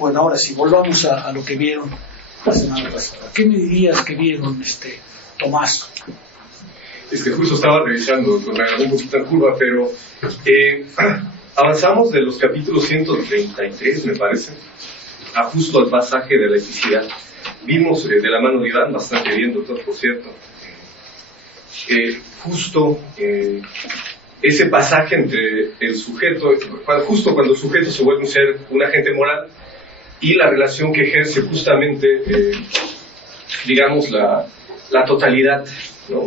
Bueno, ahora si volvamos a lo que vieron la semana pasada. ¿Qué me dirías que vieron, Tomás? Justo estaba revisando, me agarró un poquito en curva, pero avanzamos de los capítulos 133, me parece, a justo al pasaje de la electricidad. Vimos de la mano de Iván, bastante bien, doctor, por cierto, justo ese pasaje entre el sujeto, justo cuando el sujeto se vuelve un agente moral, y la relación que ejerce justamente, digamos, la totalidad, ¿no?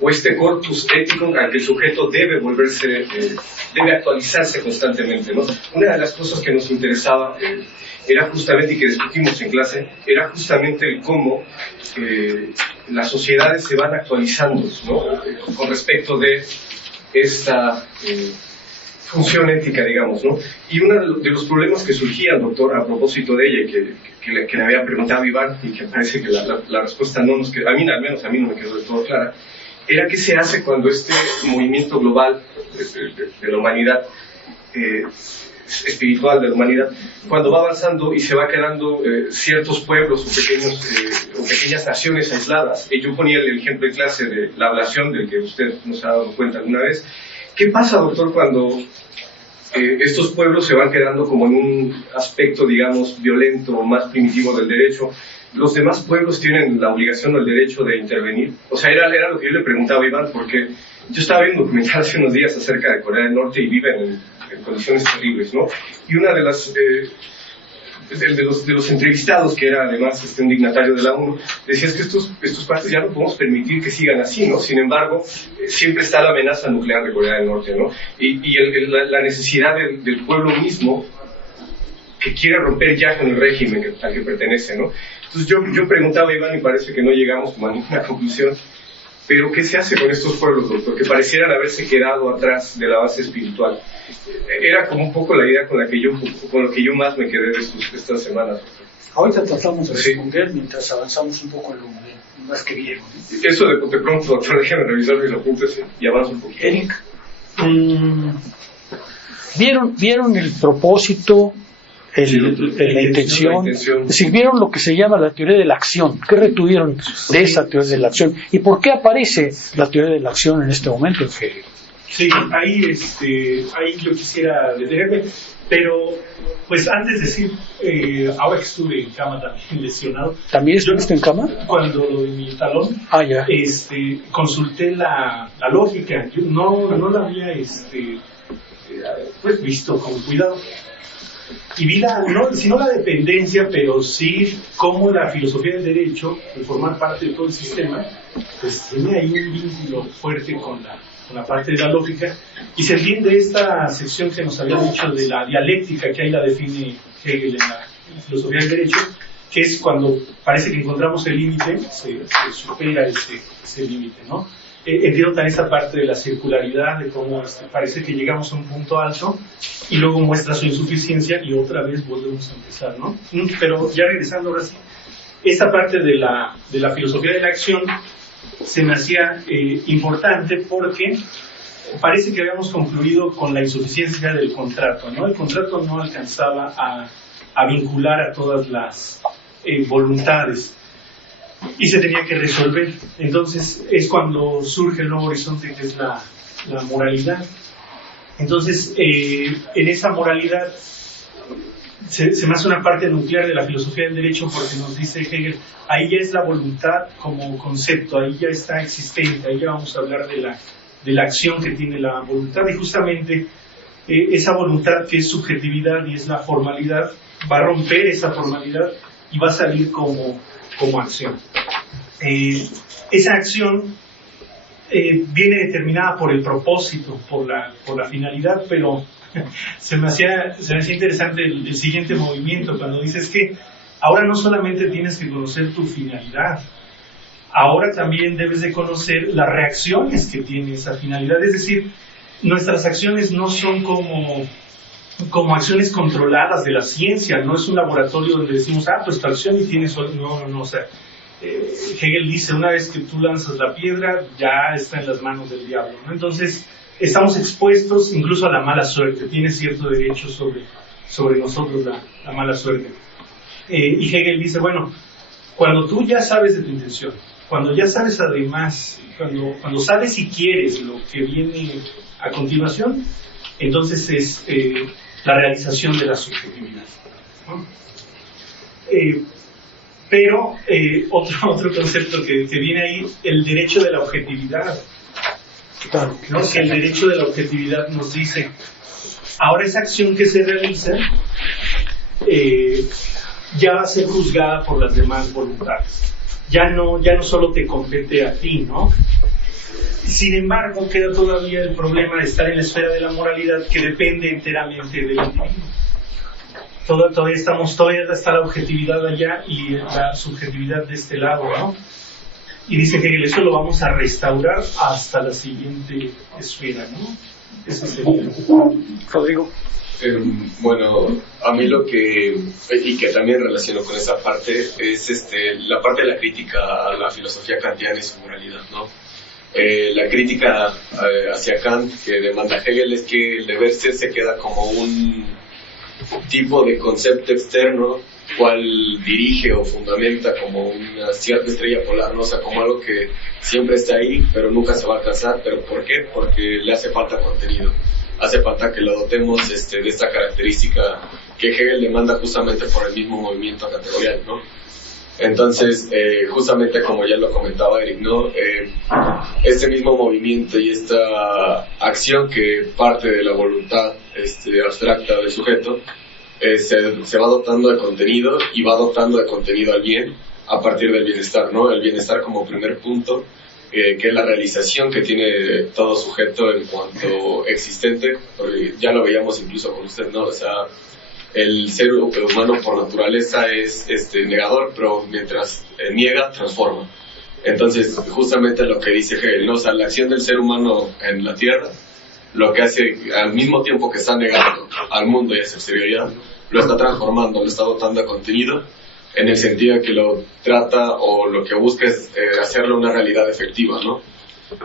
o este corpus ético al que el sujeto debe volverse, debe actualizarse constantemente, ¿no? Una de las cosas que nos interesaba era justamente, y que discutimos en clase, era justamente el cómo las sociedades se van actualizando, ¿no? Con respecto de esta función ética, digamos, ¿no? Y uno de los problemas que surgían, doctor, a propósito de ella, y que le había preguntado Iván, y que parece que la respuesta no nos quedó, al menos a mí no me quedó del todo clara, era qué se hace cuando este movimiento global de la humanidad, espiritual de la humanidad, cuando va avanzando y se va quedando ciertos pueblos o pequeñas naciones aisladas. Y yo ponía el ejemplo en clase de la ablación, del que usted nos ha dado cuenta alguna vez. ¿Qué pasa, doctor, cuando estos pueblos se van quedando como en un aspecto, digamos, violento o más primitivo del derecho? ¿Los demás pueblos tienen la obligación o el derecho de intervenir? O sea, era lo que yo le preguntaba a Iván, porque yo estaba viendo un documental hace unos días acerca de Corea del Norte y viven en condiciones terribles, ¿no? Y una de las... de los entrevistados, que era además un dignatario de la ONU, decía que estos países ya no podemos permitir que sigan así, ¿no? Sin embargo, siempre está la amenaza nuclear de Corea del Norte, ¿no? Y la necesidad del pueblo mismo que quiere romper ya con el régimen al que pertenece, ¿no? Entonces yo preguntaba a Iván y parece que no llegamos como a ninguna conclusión, pero ¿qué se hace con estos pueblos, doctor? Que parecieran haberse quedado atrás de la base espiritual. Era como un poco la idea con lo que yo más me quedé de estas semanas. Ahorita tratamos de responder mientras avanzamos un poco en lo más que vieron. Eso de pronto, doctor, déjame revisar mis apuntes y avanzo un poquito. Eric, ¿vieron el propósito, la intención? Es decir, ¿vieron lo que se llama la teoría de la acción? ¿Qué retuvieron de esa teoría de la acción? ¿Y por qué aparece la teoría de la acción en este momento en Hegel? Sí, ahí yo quisiera detenerme, pero pues antes de decir, ahora que estuve en cama también lesionado. ¿También estuviste en cama? Cuando lo de mi talón, ya. Consulté la lógica, yo no la había pues visto con cuidado. Y vi no la dependencia, pero sí cómo la filosofía del derecho, al formar parte de todo el sistema, pues tiene ahí un vínculo fuerte con la parte de la lógica, y se entiende esta sección que nos había dicho de la dialéctica, que ahí la define Hegel en la filosofía del derecho, que es cuando parece que encontramos el límite, se supera ese límite, ¿no? Entiendo también esa parte de la circularidad, de cómo parece que llegamos a un punto alto y luego muestra su insuficiencia y otra vez volvemos a empezar, ¿no? Pero ya regresando ahora sí, esta parte de la filosofía de la acción se me hacía importante porque parece que habíamos concluido con la insuficiencia del contrato, ¿no? El contrato no alcanzaba a vincular a todas las voluntades y se tenía que resolver. Entonces es cuando surge el nuevo horizonte, que es la moralidad. Entonces en esa moralidad se me hace una parte nuclear de la filosofía del derecho, porque nos dice Hegel, ahí ya es la voluntad como concepto, ahí ya está existente, ahí ya vamos a hablar de la acción que tiene la voluntad, y justamente esa voluntad, que es subjetividad y es la formalidad, va a romper esa formalidad y va a salir como acción. Esa acción viene determinada por el propósito, por la finalidad, pero se me hacía interesante el siguiente movimiento, cuando dices que ahora no solamente tienes que conocer tu finalidad, ahora también debes de conocer las reacciones que tiene esa finalidad. Es decir, nuestras acciones no son como acciones controladas de la ciencia, no es un laboratorio donde decimos, pues tu acción y tienes... No, o sea, Hegel dice, una vez que tú lanzas la piedra, ya está en las manos del diablo, ¿no? Entonces, estamos expuestos incluso a la mala suerte, tienes cierto derecho sobre nosotros la mala suerte. Y Hegel dice, bueno, cuando tú ya sabes de tu intención, cuando ya sabes además, cuando sabes y quieres lo que viene a continuación, entonces es la realización de la subjetividad, ¿no? Pero otro concepto que viene ahí, el derecho de la objetividad. Claro, ¿No? Que el derecho de la objetividad nos dice, ahora esa acción que se realiza ya va a ser juzgada por las demás voluntades. Ya no solo te compete a ti, ¿no? Sin embargo, queda todavía el problema de estar en la esfera de la moralidad que depende enteramente del individuo. Todavía está la objetividad allá y la subjetividad de este lado, ¿no? Y dice que eso lo vamos a restaurar hasta la siguiente esfera, ¿no? Eso sería. Rodrigo. Bueno, a mí lo que, y que también relaciono con esa parte, es la parte de la crítica a la filosofía kantiana y su moralidad, ¿no? La crítica hacia Kant que demanda Hegel es que el deber ser se queda como un tipo de concepto externo cual dirige o fundamenta como una cierta estrella polar, ¿no? O sea, como algo que siempre está ahí, pero nunca se va a alcanzar. ¿Pero por qué? Porque le hace falta contenido. Hace falta que lo dotemos de esta característica que Hegel demanda justamente por el mismo movimiento categorial, ¿no? Entonces, justamente como ya lo comentaba Eric, ¿no? Este mismo movimiento y esta acción que parte de la voluntad abstracta del sujeto se va dotando de contenido y va dotando de contenido al bien a partir del bienestar, ¿no? El bienestar como primer punto, que es la realización que tiene todo sujeto en cuanto existente, porque ya lo veíamos incluso con usted, ¿no? O sea, el ser humano por naturaleza es negador, pero mientras niega, transforma. Entonces, justamente lo que dice Hegel, ¿no? O sea, la acción del ser humano en la Tierra, lo que hace, al mismo tiempo que está negando al mundo y a su exterioridad, lo está transformando, lo está dotando de contenido, en el sentido de que lo trata o lo que busca es hacerlo una realidad efectiva, ¿no?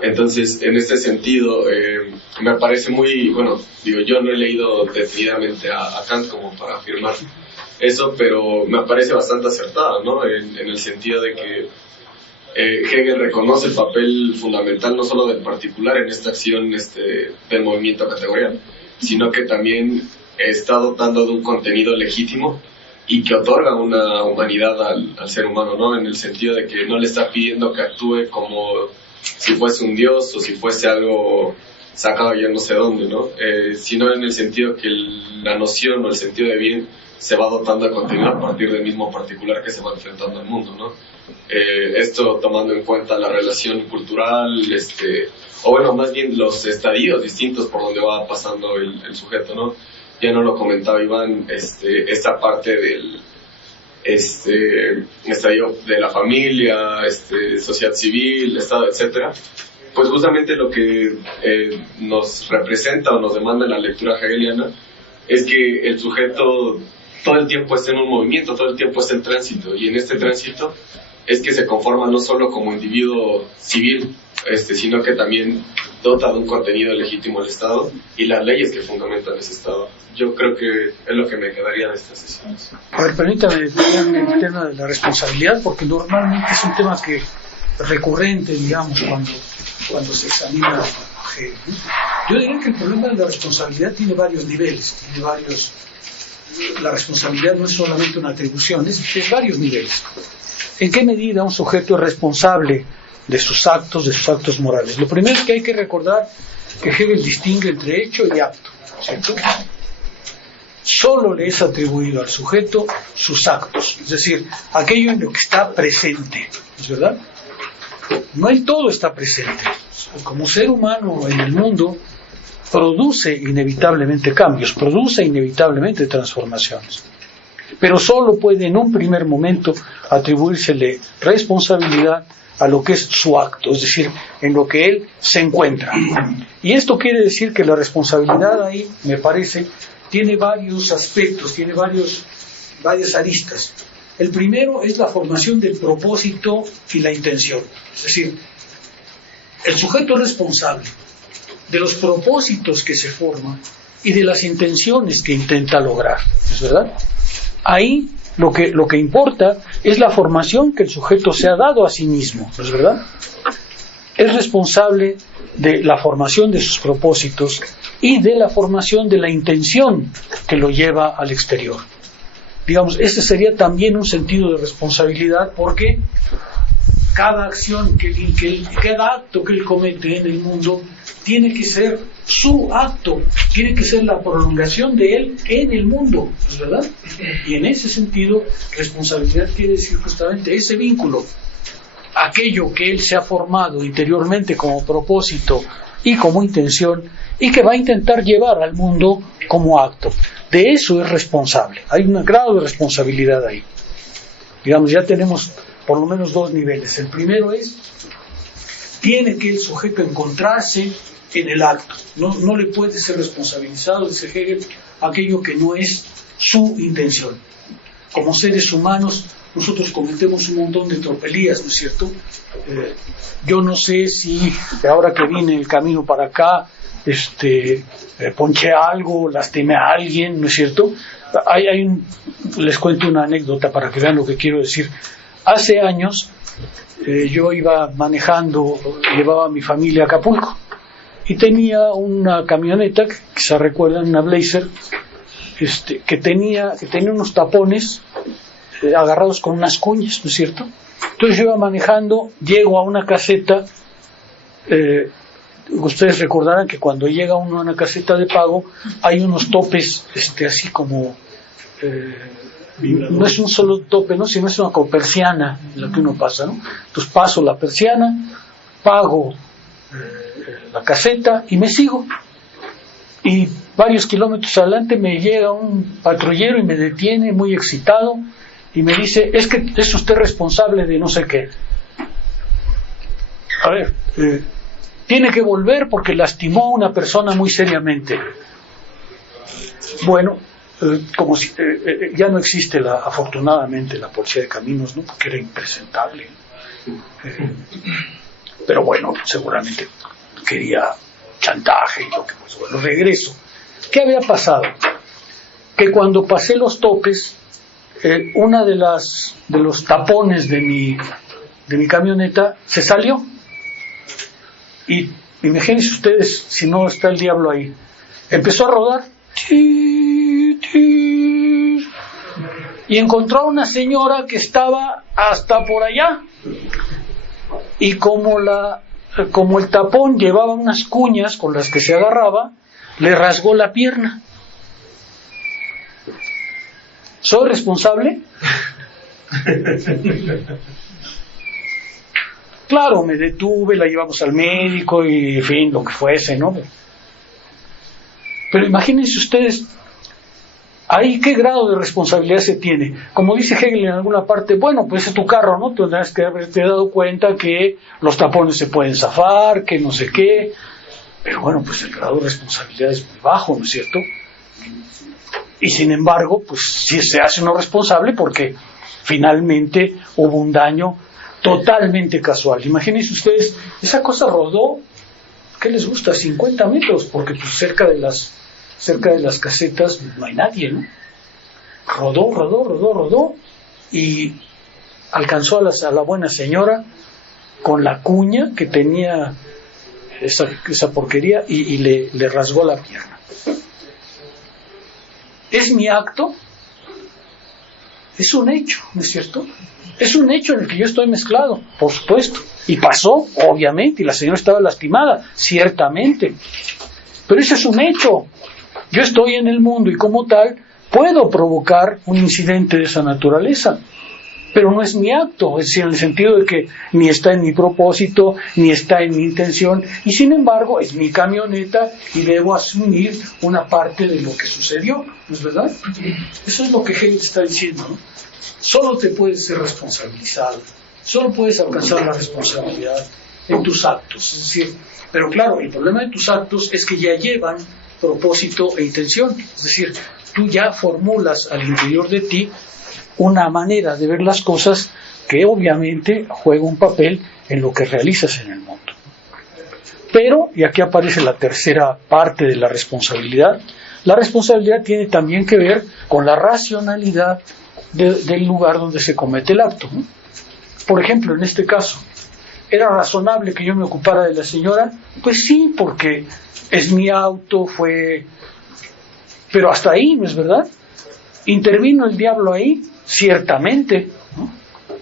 Entonces, en este sentido, me parece muy, bueno, digo, yo no he leído detenidamente a Kant como para afirmar eso, pero me parece bastante acertada, ¿no? En el sentido de que Hegel reconoce el papel fundamental no solo del particular en esta acción del movimiento categorial, sino que también está dotando de un contenido legítimo y que otorga una humanidad al ser humano, ¿no? En el sentido de que no le está pidiendo que actúe como si fuese un dios o si fuese algo sacado ya no sé dónde, ¿no? Sino en el sentido que la noción o el sentido de bien se va dotando de contenido a partir del mismo particular que se va enfrentando al mundo, ¿no? Esto tomando en cuenta la relación cultural, o bueno, más bien los estadios distintos por donde va pasando el sujeto, ¿no? Ya no lo comentaba Iván, esta parte del estadio de la familia, sociedad civil, Estado, etcétera. Pues justamente lo que nos representa o nos demanda en la lectura hegeliana es que el sujeto todo el tiempo está en un movimiento, todo el tiempo está en tránsito, y en este tránsito es que se conforma no solo como individuo civil, sino que también dota de un contenido legítimo al Estado y las leyes que fundamentan ese Estado. Yo creo que es lo que me quedaría de estas sesiones. A ver, permítame detenerme en el tema de la responsabilidad, porque normalmente es un tema que recurrente, digamos, cuando se examina a Hegel. Yo diría que el problema de la responsabilidad tiene varios niveles, la responsabilidad no es solamente una atribución, es varios niveles. ¿En qué medida un sujeto es responsable de sus actos morales? Lo primero es que hay que recordar que Hegel distingue entre hecho y acto, ¿cierto? Solo le es atribuido al sujeto sus actos, es decir, aquello en lo que está presente, ¿es verdad? No en todo está presente. Como ser humano en el mundo, produce inevitablemente cambios, produce inevitablemente transformaciones. Pero solo puede en un primer momento atribuírsele responsabilidad a lo que es su acto, es decir, en lo que él se encuentra. Y esto quiere decir que la responsabilidad ahí, me parece, tiene varios aspectos, tiene varias aristas. El primero es la formación del propósito y la intención. Es decir, el sujeto es responsable de los propósitos que se forman y de las intenciones que intenta lograr, ¿es verdad? Ahí lo que importa es la formación que el sujeto se ha dado a sí mismo, ¿no es verdad? Es responsable de la formación de sus propósitos y de la formación de la intención que lo lleva al exterior. Digamos, ese sería también un sentido de responsabilidad, porque cada acción, cada acto que él comete en el mundo tiene que ser su acto, tiene que ser la prolongación de él en el mundo, ¿es verdad? Y en ese sentido, responsabilidad quiere decir justamente ese vínculo, aquello que él se ha formado interiormente como propósito y como intención, y que va a intentar llevar al mundo como acto. De eso es responsable. Hay un grado de responsabilidad ahí. Digamos, ya tenemos por lo menos dos niveles. El primero es, tiene que el sujeto encontrarse en el acto. No le puede ser responsabilizado, dice Hegel, aquello que no es su intención. Como seres humanos, nosotros cometemos un montón de tropelías, ¿no es cierto? Yo no sé si ahora que vine el camino para acá, ponché algo, lastimé a alguien, ¿no es cierto? Les cuento una anécdota para que vean lo que quiero decir. Hace años yo iba manejando, llevaba a mi familia a Acapulco y tenía una camioneta, que se recuerdan, una Blazer, que tenía unos tapones agarrados con unas cuñas, ¿no es cierto? Entonces yo iba manejando, llego a una caseta. Ustedes recordarán que cuando llega uno a una caseta de pago hay unos topes así como no es un solo tope, ¿no? Sino es una como persiana en la que uno pasa, ¿no? Entonces paso la persiana, pago la caseta y me sigo, y varios kilómetros adelante me llega un patrullero y me detiene muy excitado y me dice: es que es usted responsable de no sé qué. A ver, tiene que volver porque lastimó a una persona muy seriamente. Bueno, como si ya no existe afortunadamente la policía de caminos, ¿no? Porque era impresentable. Pero bueno, seguramente quería chantaje y lo que pues bueno, regreso. ¿Qué había pasado? Que cuando pasé los topes, una de los tapones de mi camioneta se salió. Y imagínense ustedes, si no está el diablo ahí, empezó a rodar y encontró a una señora que estaba hasta por allá, y como el tapón llevaba unas cuñas con las que se agarraba, le rasgó la pierna. ¿Soy responsable? Claro, me detuve, la llevamos al médico y, en fin, lo que fuese, ¿no? Pero imagínense ustedes, ahí qué grado de responsabilidad se tiene. Como dice Hegel en alguna parte, bueno, pues es tu carro, ¿no? Tendrás que haberte dado cuenta que los tapones se pueden zafar, que no sé qué. Pero bueno, pues el grado de responsabilidad es muy bajo, ¿no es cierto? Y sin embargo, pues sí se hace uno responsable porque finalmente hubo un daño totalmente casual. Imagínense ustedes, esa cosa rodó, ¿qué les gusta? 50 metros, porque pues cerca de las casetas no hay nadie, ¿no? Rodó, y alcanzó a la buena señora con la cuña que tenía esa porquería y le rasgó la pierna. ¿Es mi acto? Es un hecho, ¿no es cierto? Es un hecho en el que yo estoy mezclado, por supuesto. Y pasó, obviamente, y la señora estaba lastimada, ciertamente. Pero ese es un hecho. Yo estoy en el mundo y como tal puedo provocar un incidente de esa naturaleza. Pero no es mi acto, es decir, en el sentido de que ni está en mi propósito, ni está en mi intención, y sin embargo es mi camioneta y debo asumir una parte de lo que sucedió, ¿no es verdad? Eso es lo que Hegel está diciendo, ¿no? Solo te puedes ser responsabilizado, solo puedes alcanzar la responsabilidad en tus actos, es decir, pero claro, el problema de tus actos es que ya llevan propósito e intención, es decir, tú ya formulas al interior de ti una manera de ver las cosas que obviamente juega un papel en lo que realizas en el mundo. Pero, y aquí aparece la tercera parte de la responsabilidad, La responsabilidad tiene también que ver con la racionalidad del lugar donde se comete el acto, ¿no? Por ejemplo, en este caso, ¿era razonable que yo me ocupara de la señora? Pues sí, porque es mi auto, pero hasta ahí, ¿no es verdad? ¿Intervino el diablo ahí? Ciertamente, ¿no?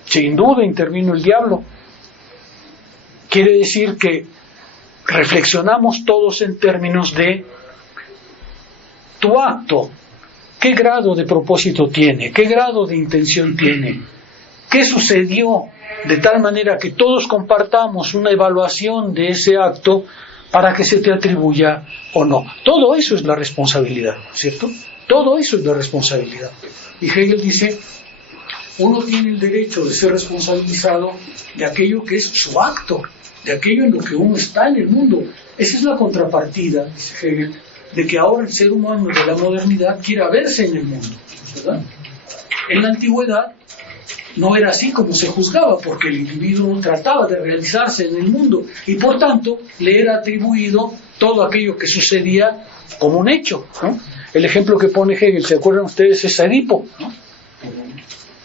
Sin duda intervino el diablo. Quiere decir que reflexionamos todos en términos de tu acto, qué grado de propósito tiene, qué grado de intención tiene, qué sucedió, de tal manera que todos compartamos una evaluación de ese acto para que se te atribuya o no. Todo eso es la responsabilidad, ¿cierto? Todo eso es la responsabilidad. Y Hegel dice, uno tiene el derecho de ser responsabilizado de aquello que es su acto, de aquello en lo que uno está en el mundo. Esa es la contrapartida, dice Hegel, de que ahora el ser humano de la modernidad quiera verse en el mundo, ¿verdad? En la antigüedad no era así como se juzgaba, porque el individuo trataba de realizarse en el mundo y por tanto le era atribuido todo aquello que sucedía como un hecho, ¿no? El ejemplo que pone Hegel, ¿se acuerdan ustedes? Es Edipo, ¿no?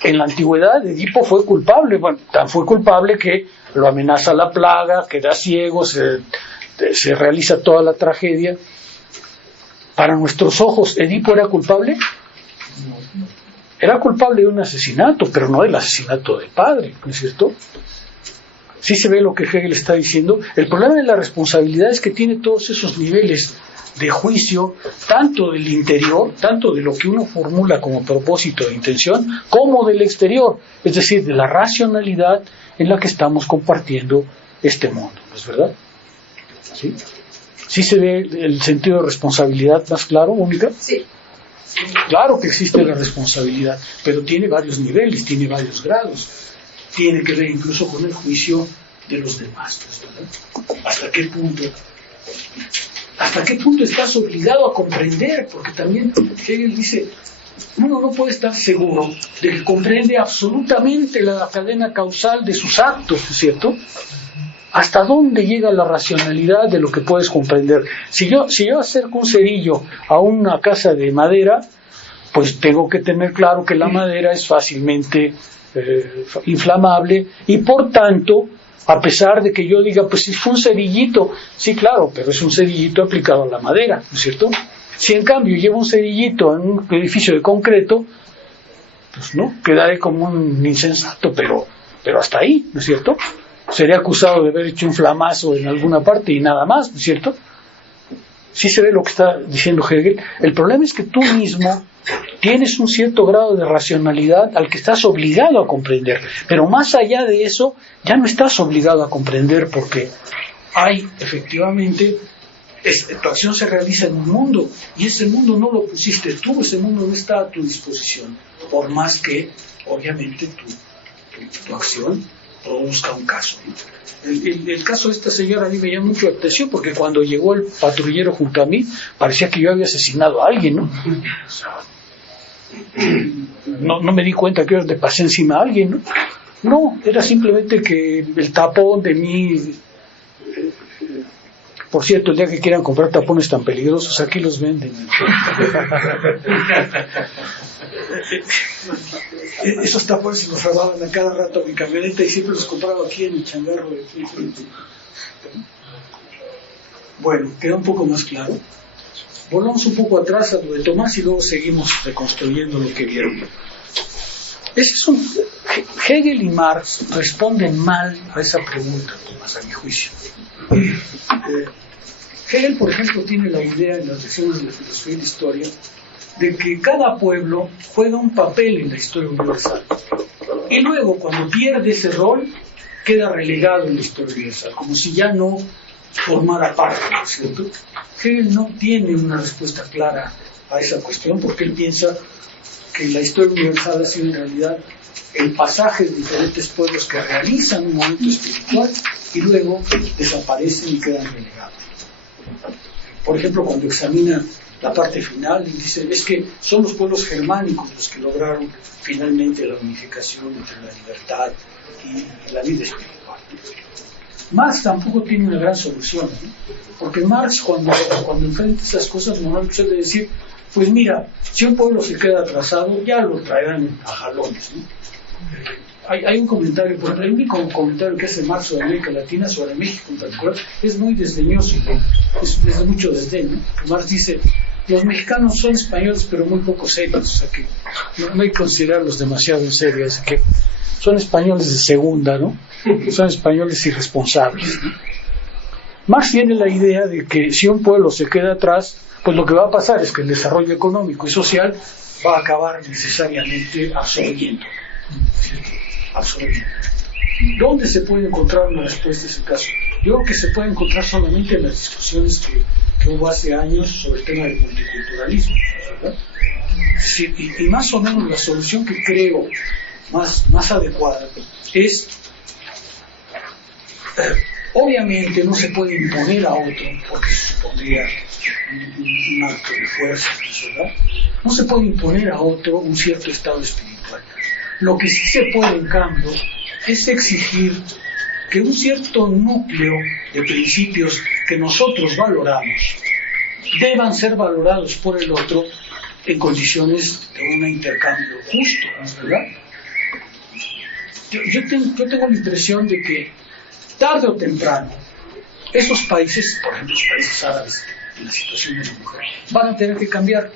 En la antigüedad Edipo fue culpable, bueno, tan fue culpable que lo amenaza la plaga, queda ciego, se realiza toda la tragedia. Para nuestros ojos, ¿Edipo era culpable? Era culpable de un asesinato, pero no del asesinato del padre, ¿no es cierto? Sí se ve lo que Hegel está diciendo. El problema de la responsabilidad es que tiene todos esos niveles de juicio, tanto del interior, tanto de lo que uno formula como propósito de intención, como del exterior, es decir, de la racionalidad en la que estamos compartiendo este mundo, ¿no es verdad? ¿Sí? ¿Sí se ve el sentido de responsabilidad más claro, Mónica? Sí. Claro que existe la responsabilidad, pero tiene varios niveles, tiene varios grados. Tiene que ver incluso con el juicio de los demás, ¿verdad? ¿Hasta qué punto estás obligado a comprender? Porque también Hegel dice, uno no puede estar seguro de que comprende absolutamente la cadena causal de sus actos, ¿cierto? ¿Hasta dónde llega la racionalidad de lo que puedes comprender? Si yo acerco un cerillo a una casa de madera, pues tengo que tener claro que la madera es fácilmente inflamable y por tanto, a pesar de que yo diga, pues si fue un cerillito, sí, claro, pero es un cerillito aplicado a la madera, ¿no es cierto? Si en cambio llevo un cerillito en un edificio de concreto, pues no, quedaré como un insensato, pero hasta ahí, ¿no es cierto? Seré acusado de haber hecho un flamazo en alguna parte y nada más, ¿no es cierto? Sí se ve lo que está diciendo Hegel. El problema es que tú mismo tienes un cierto grado de racionalidad al que estás obligado a comprender, pero más allá de eso ya no estás obligado a comprender porque hay efectivamente, tu acción se realiza en un mundo y ese mundo no lo pusiste tú, ese mundo no está a tu disposición, por más que obviamente tu acción produzca un caso. El caso de esta señora a mí me llamó mucho la atención porque cuando llegó el patrullero junto a mí parecía que yo había asesinado a alguien, ¿no? No me di cuenta que le pasé encima a alguien, ¿no? No, era simplemente que el tapón de mí. Por cierto, el día que quieran comprar tapones tan peligrosos, aquí los venden. Esos tapones se los robaban a cada rato a mi camioneta y siempre los compraba aquí en el changarro. Bueno, queda un poco más claro. Volvamos un poco atrás a lo de Tomás y luego seguimos reconstruyendo lo que vieron. Hegel y Marx responden mal a esa pregunta, Tomás, a mi juicio. Hegel, por ejemplo, tiene la idea en las lecciones de la filosofía y la historia de que cada pueblo juega un papel en la historia universal y luego cuando pierde ese rol queda relegado en la historia universal, como si ya no formara parte, ¿no es cierto? Hegel no tiene una respuesta clara a esa cuestión porque él piensa que la historia universal ha sido en realidad el pasaje de diferentes pueblos que realizan un momento espiritual y luego desaparecen y quedan relegados. Por ejemplo, cuando examina la parte final, dice, es que son los pueblos germánicos los que lograron finalmente la unificación entre la libertad y la vida espiritual. Marx tampoco tiene una gran solución, ¿no? Porque Marx cuando enfrenta esas cosas normalmente suele decir, pues mira, si un pueblo se queda atrasado, ya lo traerán a jalones, ¿no? Hay un comentario, por ejemplo, el único comentario que hace Marx sobre América Latina, sobre México en particular, es muy desdeñoso, ¿no? Es de mucho desdén, ¿no? Marx dice, los mexicanos son españoles pero muy poco serios, o sea que no hay que considerarlos demasiado en serio, así que son españoles de segunda, ¿no? Son españoles irresponsables, ¿no? Marx tiene la idea de que si un pueblo se queda atrás, pues lo que va a pasar es que el desarrollo económico y social va a acabar necesariamente absorbiendo. ¿Dónde se puede encontrar una respuesta a ese caso? Yo creo que se puede encontrar solamente en las discusiones que hubo hace años sobre el tema del multiculturalismo, ¿verdad? Es decir, y más o menos la solución que creo más adecuada es, obviamente no se puede imponer a otro, porque eso supondría un acto de fuerza, ¿verdad? No se puede imponer a otro un cierto estado espiritual. Lo que sí se puede, en cambio, es exigir que un cierto núcleo de principios que nosotros valoramos deban ser valorados por el otro en condiciones de un intercambio justo, ¿verdad? Yo tengo la impresión de que tarde o temprano esos países, por ejemplo los países árabes, en la situación de la mujer, van a tener que cambiar,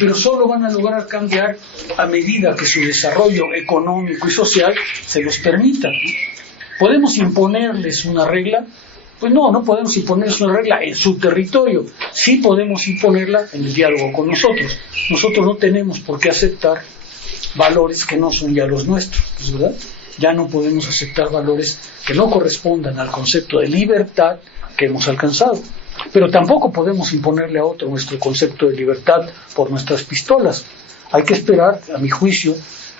pero solo van a lograr cambiar a medida que su desarrollo económico y social se los permita, ¿no? ¿Podemos imponerles una regla? Pues no podemos imponerles una regla en su territorio. Sí podemos imponerla en el diálogo con nosotros. Nosotros no tenemos por qué aceptar valores que no son ya los nuestros, ¿verdad? Ya no podemos aceptar valores que no correspondan al concepto de libertad que hemos alcanzado. Pero tampoco podemos imponerle a otro nuestro concepto de libertad por nuestras pistolas. Hay que esperar, a mi juicio,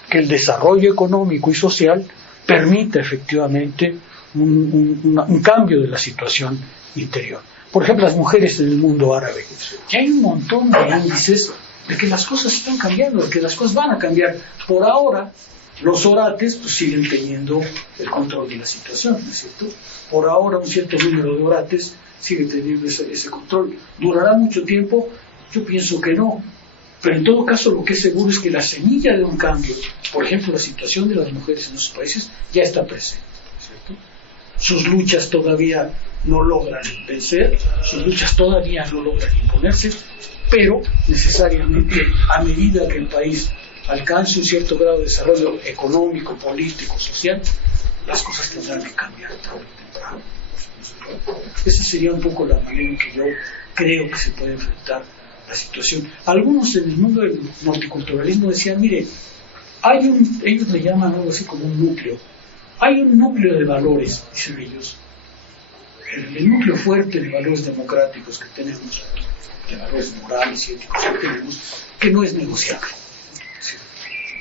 que el desarrollo económico y social permita efectivamente un cambio de la situación interior. Por ejemplo, las mujeres en el mundo árabe. Ya hay un montón de índices de que las cosas están cambiando, de que las cosas van a cambiar. Por ahora, los orates pues, siguen teniendo el control de la situación, ¿no es cierto? Por ahora, un cierto número de orates sigue teniendo ese control. ¿Durará mucho tiempo? Yo pienso que no. Pero en todo caso, lo que es seguro es que la semilla de un cambio, por ejemplo, la situación de las mujeres en esos países, ya está presente, ¿cierto? Sus luchas todavía no logran vencer, sus luchas todavía no logran imponerse, pero necesariamente, a medida que el país alcance un cierto grado de desarrollo económico, político, social, las cosas tendrán que cambiar tarde o temprano. Esa sería un poco la manera en que yo creo que se puede enfrentar la situación. Algunos en el mundo del multiculturalismo decían, mire, ellos le llaman algo así como un núcleo. Hay un núcleo de valores, dicen ellos, el núcleo fuerte de valores democráticos que tenemos, de valores morales y éticos que tenemos, que no es negociable.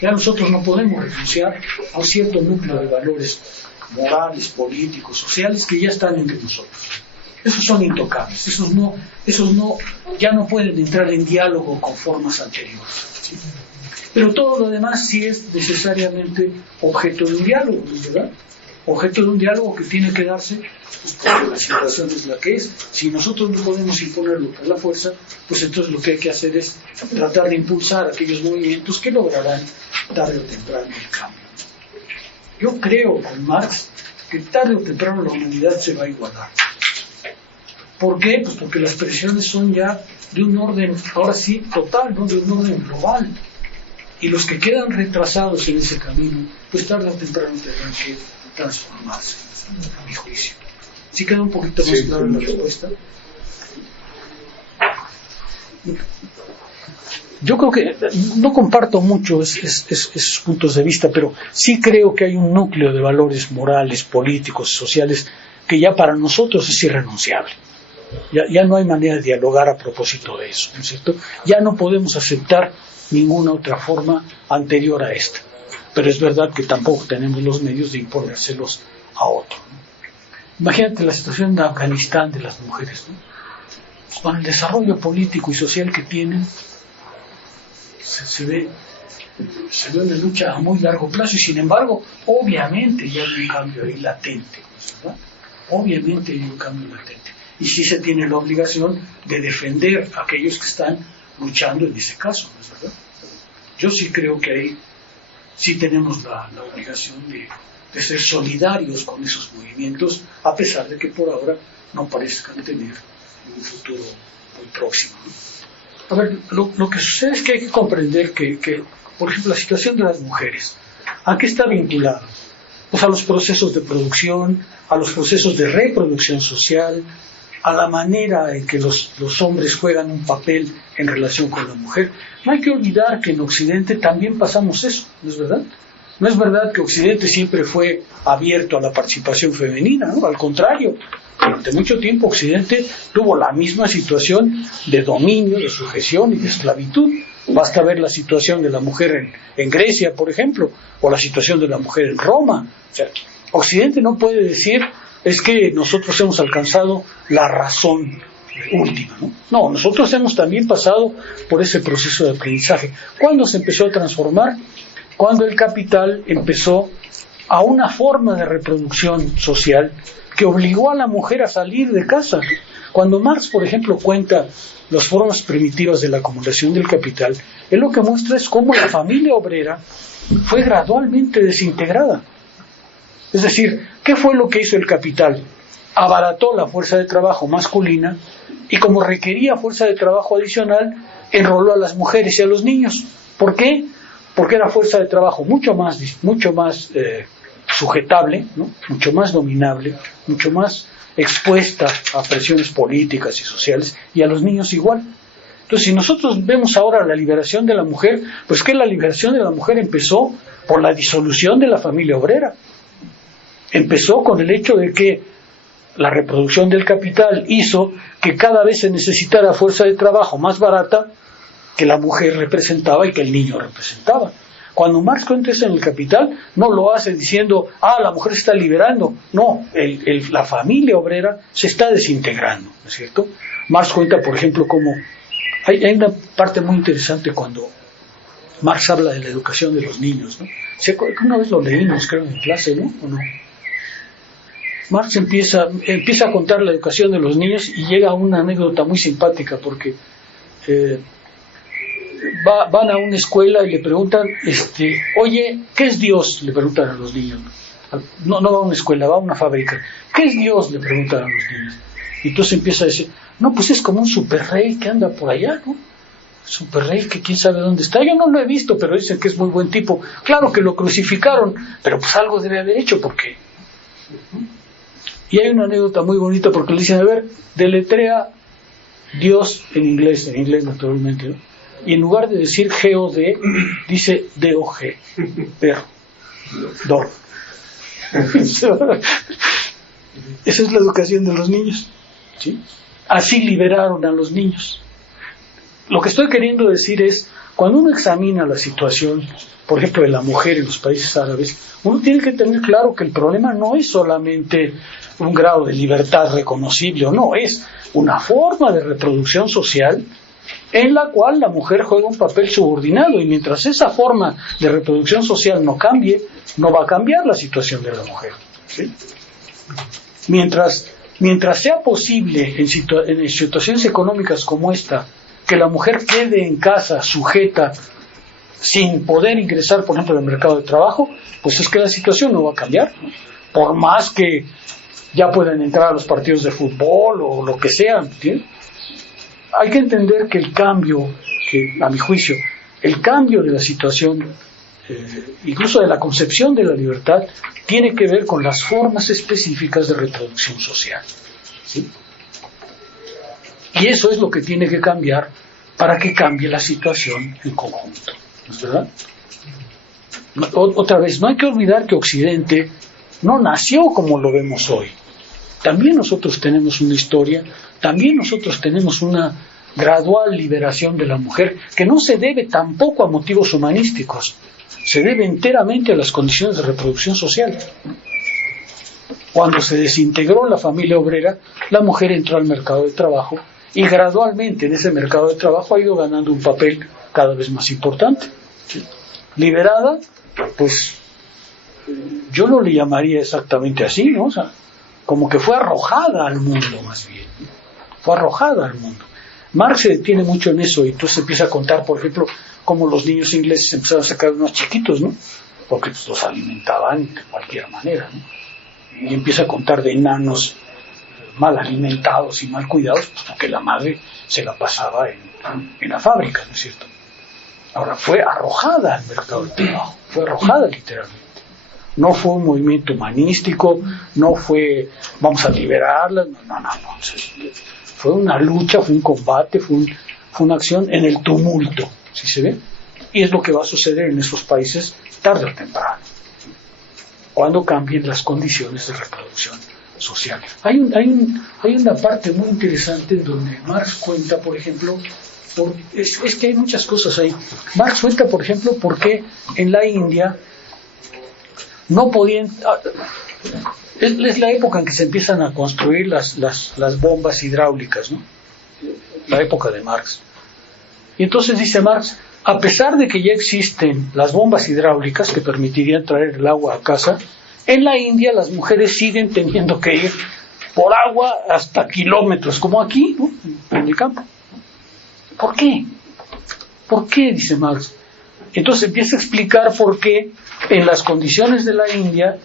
Ya nosotros no podemos renunciar a un cierto núcleo de valores morales, políticos, sociales que ya están entre nosotros. Esos son intocables, esos ya no pueden entrar en diálogo con formas anteriores, ¿sí? Pero todo lo demás sí es necesariamente objeto de un diálogo, ¿verdad? Objeto de un diálogo que tiene que darse pues, porque la situación es la que es. Si nosotros no podemos imponerlo por la fuerza, pues entonces lo que hay que hacer es tratar de impulsar aquellos movimientos que lograrán tarde o temprano el cambio. Yo creo con Marx que tarde o temprano la humanidad se va a igualar. ¿Por qué? Pues porque las presiones son ya de un orden, ahora sí, total, no de un orden global. Y los que quedan retrasados en ese camino, pues tarde o temprano tendrán que transformarse, a mi juicio. ¿Sí queda un poquito más clara la respuesta? Yo creo que no comparto mucho esos puntos de vista, pero sí creo que hay un núcleo de valores morales, políticos, sociales, que ya para nosotros es irrenunciable. Ya no hay manera de dialogar a propósito de eso, ¿no es cierto? Ya no podemos aceptar ninguna otra forma anterior a esta. Pero es verdad que tampoco tenemos los medios de imponérselos a otro, ¿no? Imagínate la situación de Afganistán de las mujeres, ¿no? Con el desarrollo político y social que tienen, se ve una lucha a muy largo plazo y sin embargo, obviamente ya hay un cambio ahí latente, ¿verdad? obviamente hay un cambio latente. Y sí se tiene la obligación de defender a aquellos que están luchando en ese caso, ¿no es verdad? Yo sí creo que ahí sí tenemos la obligación de ser solidarios con esos movimientos, a pesar de que por ahora no parezcan tener un futuro muy próximo, ¿no? A ver, lo que sucede es que hay que comprender que, por ejemplo, la situación de las mujeres, ¿a qué está vinculada? Pues a los procesos de producción, a los procesos de reproducción social, a la manera en que los hombres juegan un papel en relación con la mujer. No hay que olvidar que en Occidente también pasamos eso, ¿no es verdad? No es verdad que Occidente siempre fue abierto a la participación femenina, ¿no? Al contrario, durante mucho tiempo Occidente tuvo la misma situación de dominio, de sujeción y de esclavitud. Basta ver la situación de la mujer en Grecia, por ejemplo, o la situación de la mujer en Roma. O sea, Occidente no puede decir es que nosotros hemos alcanzado la razón última, ¿no? No, nosotros hemos también pasado por ese proceso de aprendizaje. ¿Cuándo se empezó a transformar? Cuando el capital empezó a una forma de reproducción social que obligó a la mujer a salir de casa. Cuando Marx, por ejemplo, cuenta las formas primitivas de la acumulación del capital, él lo que muestra es cómo la familia obrera fue gradualmente desintegrada. Es decir, ¿qué fue lo que hizo el capital? Abarató la fuerza de trabajo masculina y como requería fuerza de trabajo adicional, enroló a las mujeres y a los niños. ¿Por qué? Porque era fuerza de trabajo mucho más sujetable, ¿no? Mucho más dominable, mucho más expuesta a presiones políticas y sociales, y a los niños igual. Entonces, si nosotros vemos ahora la liberación de la mujer, pues que la liberación de la mujer empezó por la disolución de la familia obrera. Empezó con el hecho de que la reproducción del capital hizo que cada vez se necesitara fuerza de trabajo más barata que la mujer representaba y que el niño representaba. Cuando Marx cuenta eso en el Capital, no lo hace diciendo, la mujer se está liberando. No, la familia obrera se está desintegrando, ¿no es cierto? Marx cuenta, por ejemplo, cómo hay una parte muy interesante cuando Marx habla de la educación de los niños, ¿no? Una vez lo leímos, creo, en clase, ¿no? ¿O no? Marx empieza a contar la educación de los niños y llega a una anécdota muy simpática porque van a una escuela y le preguntan, oye, ¿qué es Dios? Le preguntan a los niños. No va a una escuela, va a una fábrica. ¿Qué es Dios? Le preguntan a los niños. Y entonces empieza a decir, no, pues es como un superrey que anda por allá, ¿no? Superrey que quién sabe dónde está. Yo no lo he visto, pero dicen que es muy buen tipo. Claro que lo crucificaron, pero pues algo debe haber hecho, porque... Y hay una anécdota muy bonita porque le dicen, a ver, deletrea Dios en inglés naturalmente, ¿no? Y en lugar de decir G-O-D, dice D-O-G, perro, dog. Esa es la educación de los niños, ¿sí? Así liberaron a los niños. Lo que estoy queriendo decir es, cuando uno examina la situación, por ejemplo, de la mujer en los países árabes, uno tiene que tener claro que el problema no es solamente un grado de libertad reconocible o no, es una forma de reproducción social en la cual la mujer juega un papel subordinado, y mientras esa forma de reproducción social no cambie, no va a cambiar la situación de la mujer, ¿sí? Mientras sea posible en situaciones económicas como esta, que la mujer quede en casa sujeta sin poder ingresar, por ejemplo, al mercado de trabajo, pues es que la situación no va a cambiar, ¿no? Por más que ya puedan entrar a los partidos de fútbol o lo que sea, ¿entiendes? Hay que entender que el cambio, a mi juicio, el cambio de la situación, incluso de la concepción de la libertad, tiene que ver con las formas específicas de reproducción social, ¿sí? Y eso es lo que tiene que cambiar para que cambie la situación en conjunto, ¿no es verdad? Otra vez, no hay que olvidar que Occidente no nació como lo vemos hoy. También nosotros tenemos una historia, también nosotros tenemos una gradual liberación de la mujer que no se debe tampoco a motivos humanísticos, se debe enteramente a las condiciones de reproducción social. Cuando se desintegró la familia obrera, la mujer entró al mercado de trabajo y gradualmente en ese mercado de trabajo ha ido ganando un papel cada vez más importante, ¿sí? Liberada, pues yo no le llamaría exactamente así, ¿no? O sea, como que fue arrojada al mundo, más bien. Fue arrojada al mundo. Marx se detiene mucho en eso, y entonces empieza a contar, por ejemplo, cómo los niños ingleses empezaron a sacar unos chiquitos, ¿no? Porque pues, los alimentaban de cualquier manera, ¿no? Y empieza a contar de enanos mal alimentados y mal cuidados, pues porque la madre se la pasaba en la fábrica, ¿no es cierto? Ahora, fue arrojada al mercado del trabajo, fue arrojada literalmente. No fue un movimiento humanístico, no fue vamos a liberarla, no. Fue una lucha, fue un combate, fue una acción en el tumulto, ¿sí se ve? Y es lo que va a suceder en esos países tarde o temprano, cuando cambien las condiciones de reproducción social. Hay una parte muy interesante en donde Marx cuenta, por ejemplo, es que hay muchas cosas ahí. Marx cuenta, por ejemplo, por qué en la India no podían... Es la época en que se empiezan a construir las bombas hidráulicas, ¿no? La época de Marx. Y entonces dice Marx, a pesar de que ya existen las bombas hidráulicas que permitirían traer el agua a casa, en la India las mujeres siguen teniendo que ir por agua hasta kilómetros, como aquí, ¿no? En el campo. ¿Por qué? ¿Por qué? Dice Marx. Entonces empieza a explicar por qué en las condiciones de la India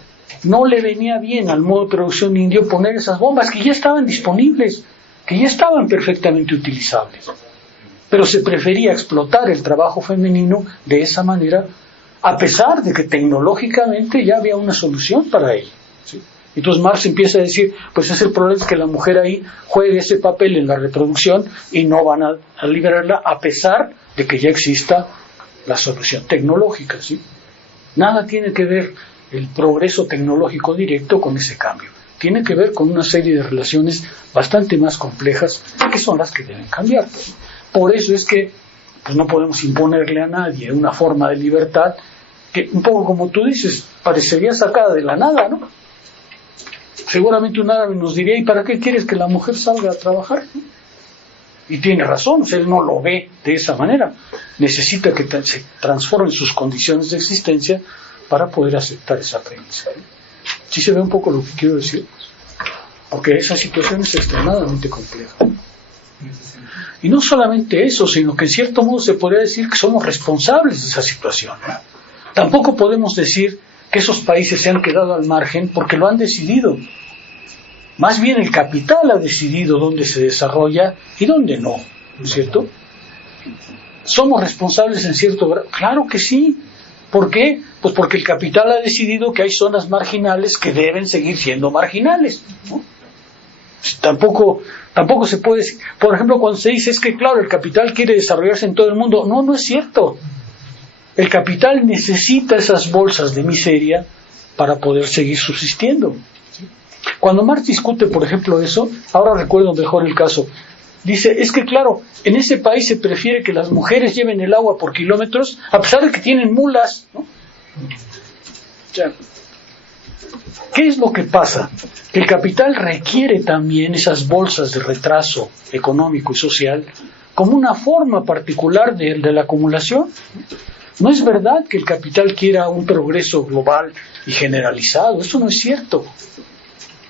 no le venía bien al modo de producción indio poner esas bombas que ya estaban disponibles, que ya estaban perfectamente utilizables. Pero se prefería explotar el trabajo femenino de esa manera, a pesar de que tecnológicamente ya había una solución para ello, ¿sí? Entonces Marx empieza a decir, pues el problema es que la mujer ahí juegue ese papel en la reproducción y no van a liberarla, a pesar de que ya exista la solución tecnológica, ¿sí? Nada tiene que ver el progreso tecnológico directo con ese cambio. Tiene que ver con una serie de relaciones bastante más complejas que son las que deben cambiar. Por eso es que pues no podemos imponerle a nadie una forma de libertad que, un poco como tú dices, parecería sacada de la nada, ¿no? Seguramente un árabe nos diría, ¿y para qué quieres que la mujer salga a trabajar? Y tiene razón, él no lo ve de esa manera. Necesita que se transformen sus condiciones de existencia para poder aceptar esa premisa. ¿Sí se ve un poco lo que quiero decir? Porque esa situación es extremadamente compleja. Y no solamente eso, sino que en cierto modo se podría decir que somos responsables de esa situación, ¿no? Tampoco podemos decir que esos países se han quedado al margen porque lo han decidido. Más bien el capital ha decidido dónde se desarrolla y dónde no, ¿no es cierto? ¿Somos responsables en cierto grado? Claro que sí. ¿Por qué? Pues porque el capital ha decidido que hay zonas marginales que deben seguir siendo marginales, ¿no? Tampoco se puede decir, por ejemplo, cuando se dice es que claro, el capital quiere desarrollarse en todo el mundo. No es cierto. El capital necesita esas bolsas de miseria para poder seguir subsistiendo. Cuando Marx discute, por ejemplo, eso, ahora recuerdo mejor el caso, dice, es que claro, en ese país se prefiere que las mujeres lleven el agua por kilómetros, a pesar de que tienen mulas, ¿no? O sea, ¿qué es lo que pasa? Que el capital requiere también esas bolsas de retraso económico y social como una forma particular de la acumulación. No es verdad que el capital quiera un progreso global y generalizado, eso no es cierto.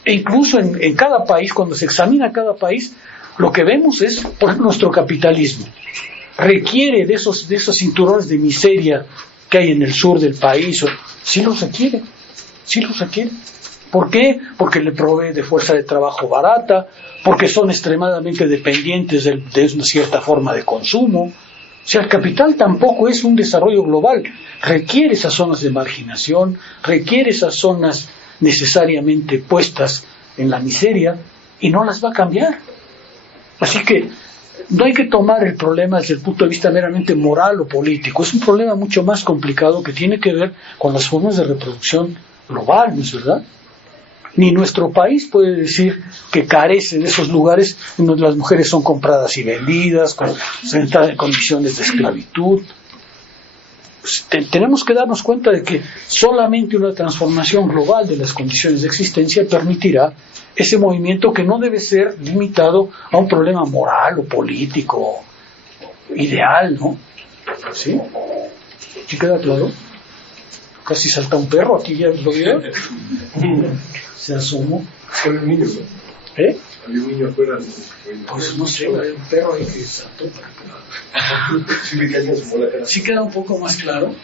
E incluso en cada país, cuando se examina cada país, lo que vemos es, por ejemplo, nuestro capitalismo. Requiere de esos cinturones de miseria que hay en el sur del país, sí los requiere. ¿Por qué? Porque le provee de fuerza de trabajo barata, porque son extremadamente dependientes de una cierta forma de consumo. O sea, el capital tampoco es un desarrollo global, requiere esas zonas de marginación, requiere esas zonas necesariamente puestas en la miseria y no las va a cambiar. Así que no hay que tomar el problema desde el punto de vista meramente moral o político, es un problema mucho más complicado que tiene que ver con las formas de reproducción global, ¿no es verdad? Ni nuestro país puede decir que carece de esos lugares en donde las mujeres son compradas y vendidas, sentadas en condiciones de esclavitud. Pues tenemos que darnos cuenta de que solamente una transformación global de las condiciones de existencia permitirá ese movimiento que no debe ser limitado a un problema moral o político, ideal, ¿no? ¿Sí? ¿Sí queda claro? Casi salta un perro, aquí ya lo vieron. Se asomó. Fue un niño, ¿no? ¿Eh? Había un niño afuera. Pues no sé, había un perro ahí que saltó para acá. Sí, vi que alguien asomó la cara. ¿Sí queda un poco más claro?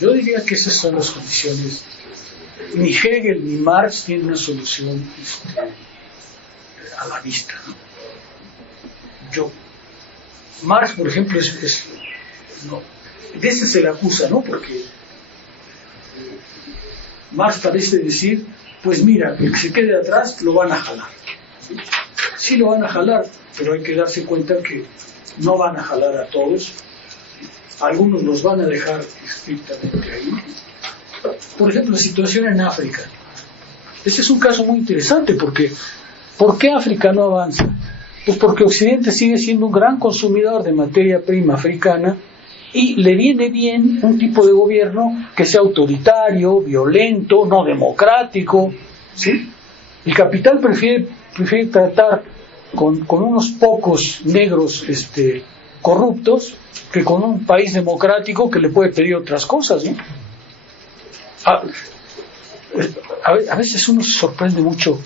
Yo diría que esas son las condiciones. Ni Hegel ni Marx tienen una solución a la vista, ¿no? Marx, por ejemplo, no, de ese se le acusa, ¿no? Porque Marx parece decir, pues mira, el que se quede atrás lo van a jalar. Sí lo van a jalar, pero hay que darse cuenta que no van a jalar a todos. Algunos los van a dejar estrictamente ahí. Por ejemplo, la situación en África. Ese es un caso muy interesante porque ¿por qué África no avanza? Pues porque Occidente sigue siendo un gran consumidor de materia prima africana y le viene bien un tipo de gobierno que sea autoritario, violento, no democrático, ¿sí? El capital prefiere tratar con unos pocos negros corruptos que con un país democrático que le puede pedir otras cosas, ¿no? A veces uno se sorprende mucho.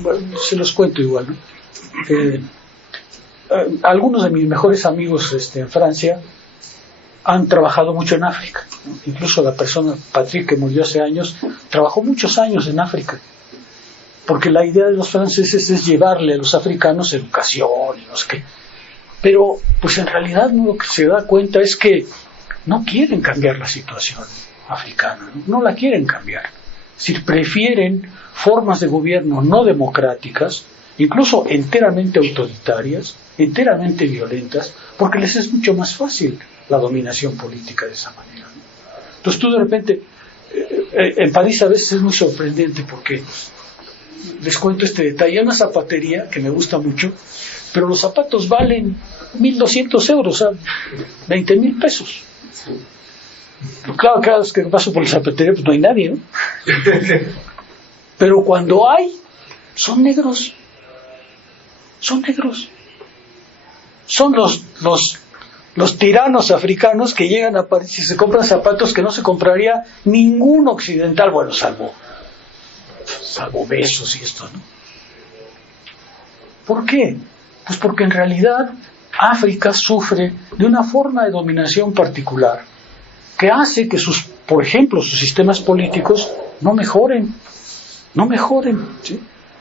Bueno, se los cuento igual, ¿no? Algunos de mis mejores amigos en Francia han trabajado mucho en África, ¿no? Incluso la persona, Patrick, que murió hace años, trabajó muchos años en África, porque la idea de los franceses es llevarle a los africanos educación y no sé qué. Pero, pues en realidad lo que se da cuenta es que no quieren cambiar la situación africana, no la quieren cambiar. Es decir, prefieren formas de gobierno no democráticas, incluso enteramente autoritarias, enteramente violentas, porque les es mucho más fácil la dominación política de esa manera, ¿no? Entonces tú de repente, en París a veces es muy sorprendente porque, les cuento este detalle, hay una zapatería que me gusta mucho, pero los zapatos valen 1.200 euros, o sea, 20.000 pesos. Claro, cada vez que paso por la zapatería pues no hay nadie, ¿no? Pero cuando hay, son negros. Son negros. Son los tiranos africanos que llegan a París y se compran zapatos que no se compraría ningún occidental, bueno, salvo Besos y esto, ¿no? ¿Por qué? Pues porque en realidad África sufre de una forma de dominación particular que hace que por ejemplo, sus sistemas políticos no mejoren, ¿sí?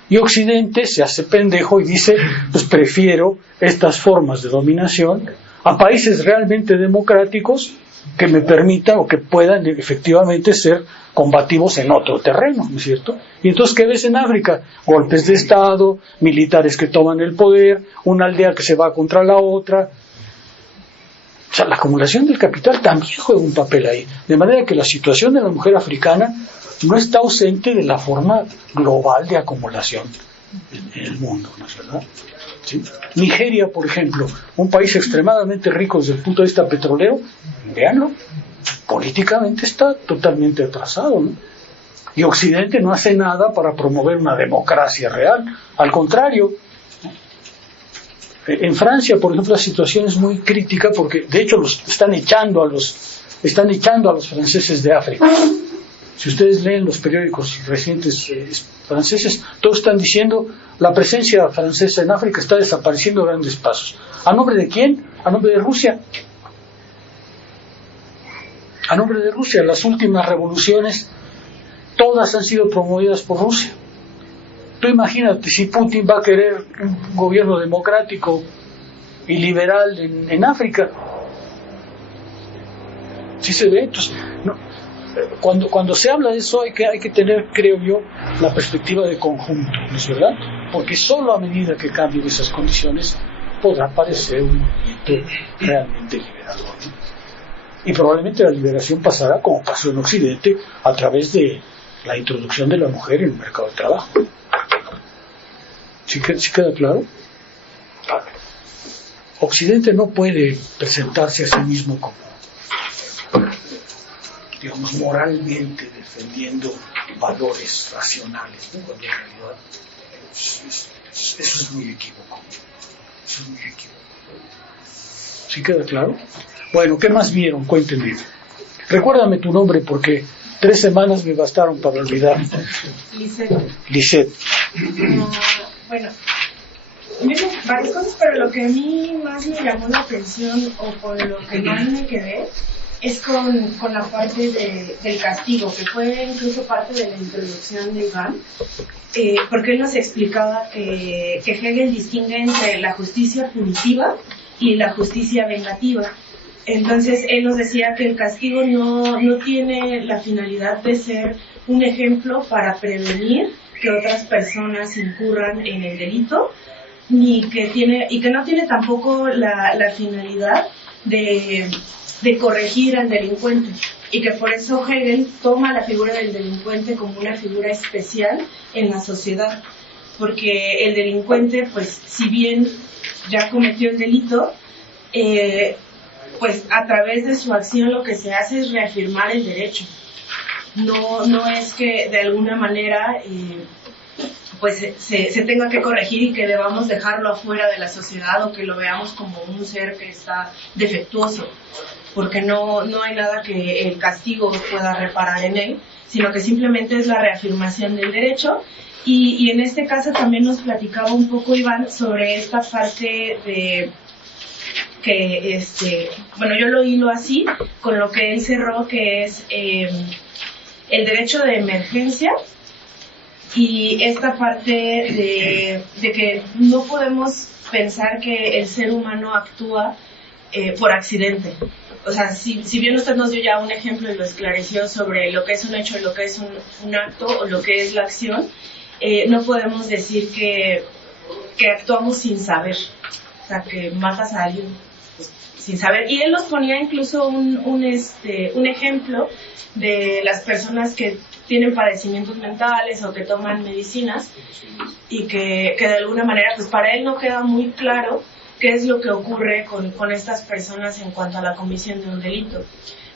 Y Occidente se hace pendejo y dice, pues prefiero estas formas de dominación a países realmente democráticos que me permitan o que puedan efectivamente ser combativos en otro terreno, ¿no es cierto? Y entonces, ¿qué ves en África? Golpes de Estado, militares que toman el poder, una aldea que se va contra la otra. O sea, la acumulación del capital también juega un papel ahí. De manera que la situación de la mujer africana no está ausente de la forma global de acumulación en el mundo, ¿no es verdad? ¿Sí? Nigeria, por ejemplo, un país extremadamente rico desde el punto de vista petrolero, véanlo, políticamente está totalmente atrasado, ¿no? Y Occidente no hace nada para promover una democracia real, al contrario. En Francia, por ejemplo, la situación es muy crítica porque, de hecho, están echando a los franceses de África. Si ustedes leen los periódicos recientes franceses, todos están diciendo la presencia francesa en África está desapareciendo a grandes pasos. ¿A nombre de quién? A nombre de Rusia. A nombre de Rusia. Las últimas revoluciones, todas han sido promovidas por Rusia. Tú imagínate si Putin va a querer un gobierno democrático y liberal en África. Sí se ve. Entonces, no, cuando se habla de eso hay que tener, creo yo, la perspectiva de conjunto, ¿no es verdad? Porque solo a medida que cambien esas condiciones podrá aparecer un movimiento realmente liberador, ¿no? Y probablemente la liberación pasará, como pasó en Occidente, a través de la introducción de la mujer en el mercado de trabajo. ¿Sí queda claro? Occidente no puede presentarse a sí mismo como, digamos, moralmente defendiendo valores racionales, ¿no? Cuando en realidad eso es muy equívoco. Eso es muy equívoco. ¿Sí queda claro? Bueno, ¿qué más vieron? Cuéntenme. Recuérdame tu nombre porque 3 semanas me bastaron para olvidar. Lisette. Bueno, vimos varias cosas, pero lo que a mí más me llamó la atención o con lo que más me quedé es con la parte del castigo, que fue incluso parte de la introducción de Iván, porque él nos explicaba que Hegel distingue entre la justicia punitiva y la justicia vengativa. Entonces él nos decía que el castigo no tiene la finalidad de ser un ejemplo para prevenir que otras personas incurran en el delito, y que no tiene tampoco la finalidad de corregir al delincuente, y que por eso Hegel toma la figura del delincuente como una figura especial en la sociedad, porque el delincuente, pues si bien ya cometió el delito, pues a través de su acción lo que se hace es reafirmar el derecho. No es que de alguna manera pues se tenga que corregir y que debamos dejarlo afuera de la sociedad o que lo veamos como un ser que está defectuoso, porque no hay nada que el castigo pueda reparar en él, sino que simplemente es la reafirmación del derecho. Y en este caso también nos platicaba un poco Iván sobre esta parte de que, bueno, yo lo hilo así, con lo que él cerró, que es el derecho de emergencia, y esta parte de que no podemos pensar que el ser humano actúa por accidente. O sea, si bien usted nos dio ya un ejemplo y lo esclareció sobre lo que es un hecho, lo que es un acto o lo que es la acción, no podemos decir que actuamos sin saber. O sea, que matas a alguien pues, sin saber. Y él nos ponía incluso un ejemplo de las personas que tienen padecimientos mentales o que toman medicinas y que de alguna manera, pues para él no queda muy claro qué es lo que ocurre con estas personas en cuanto a la comisión de un delito.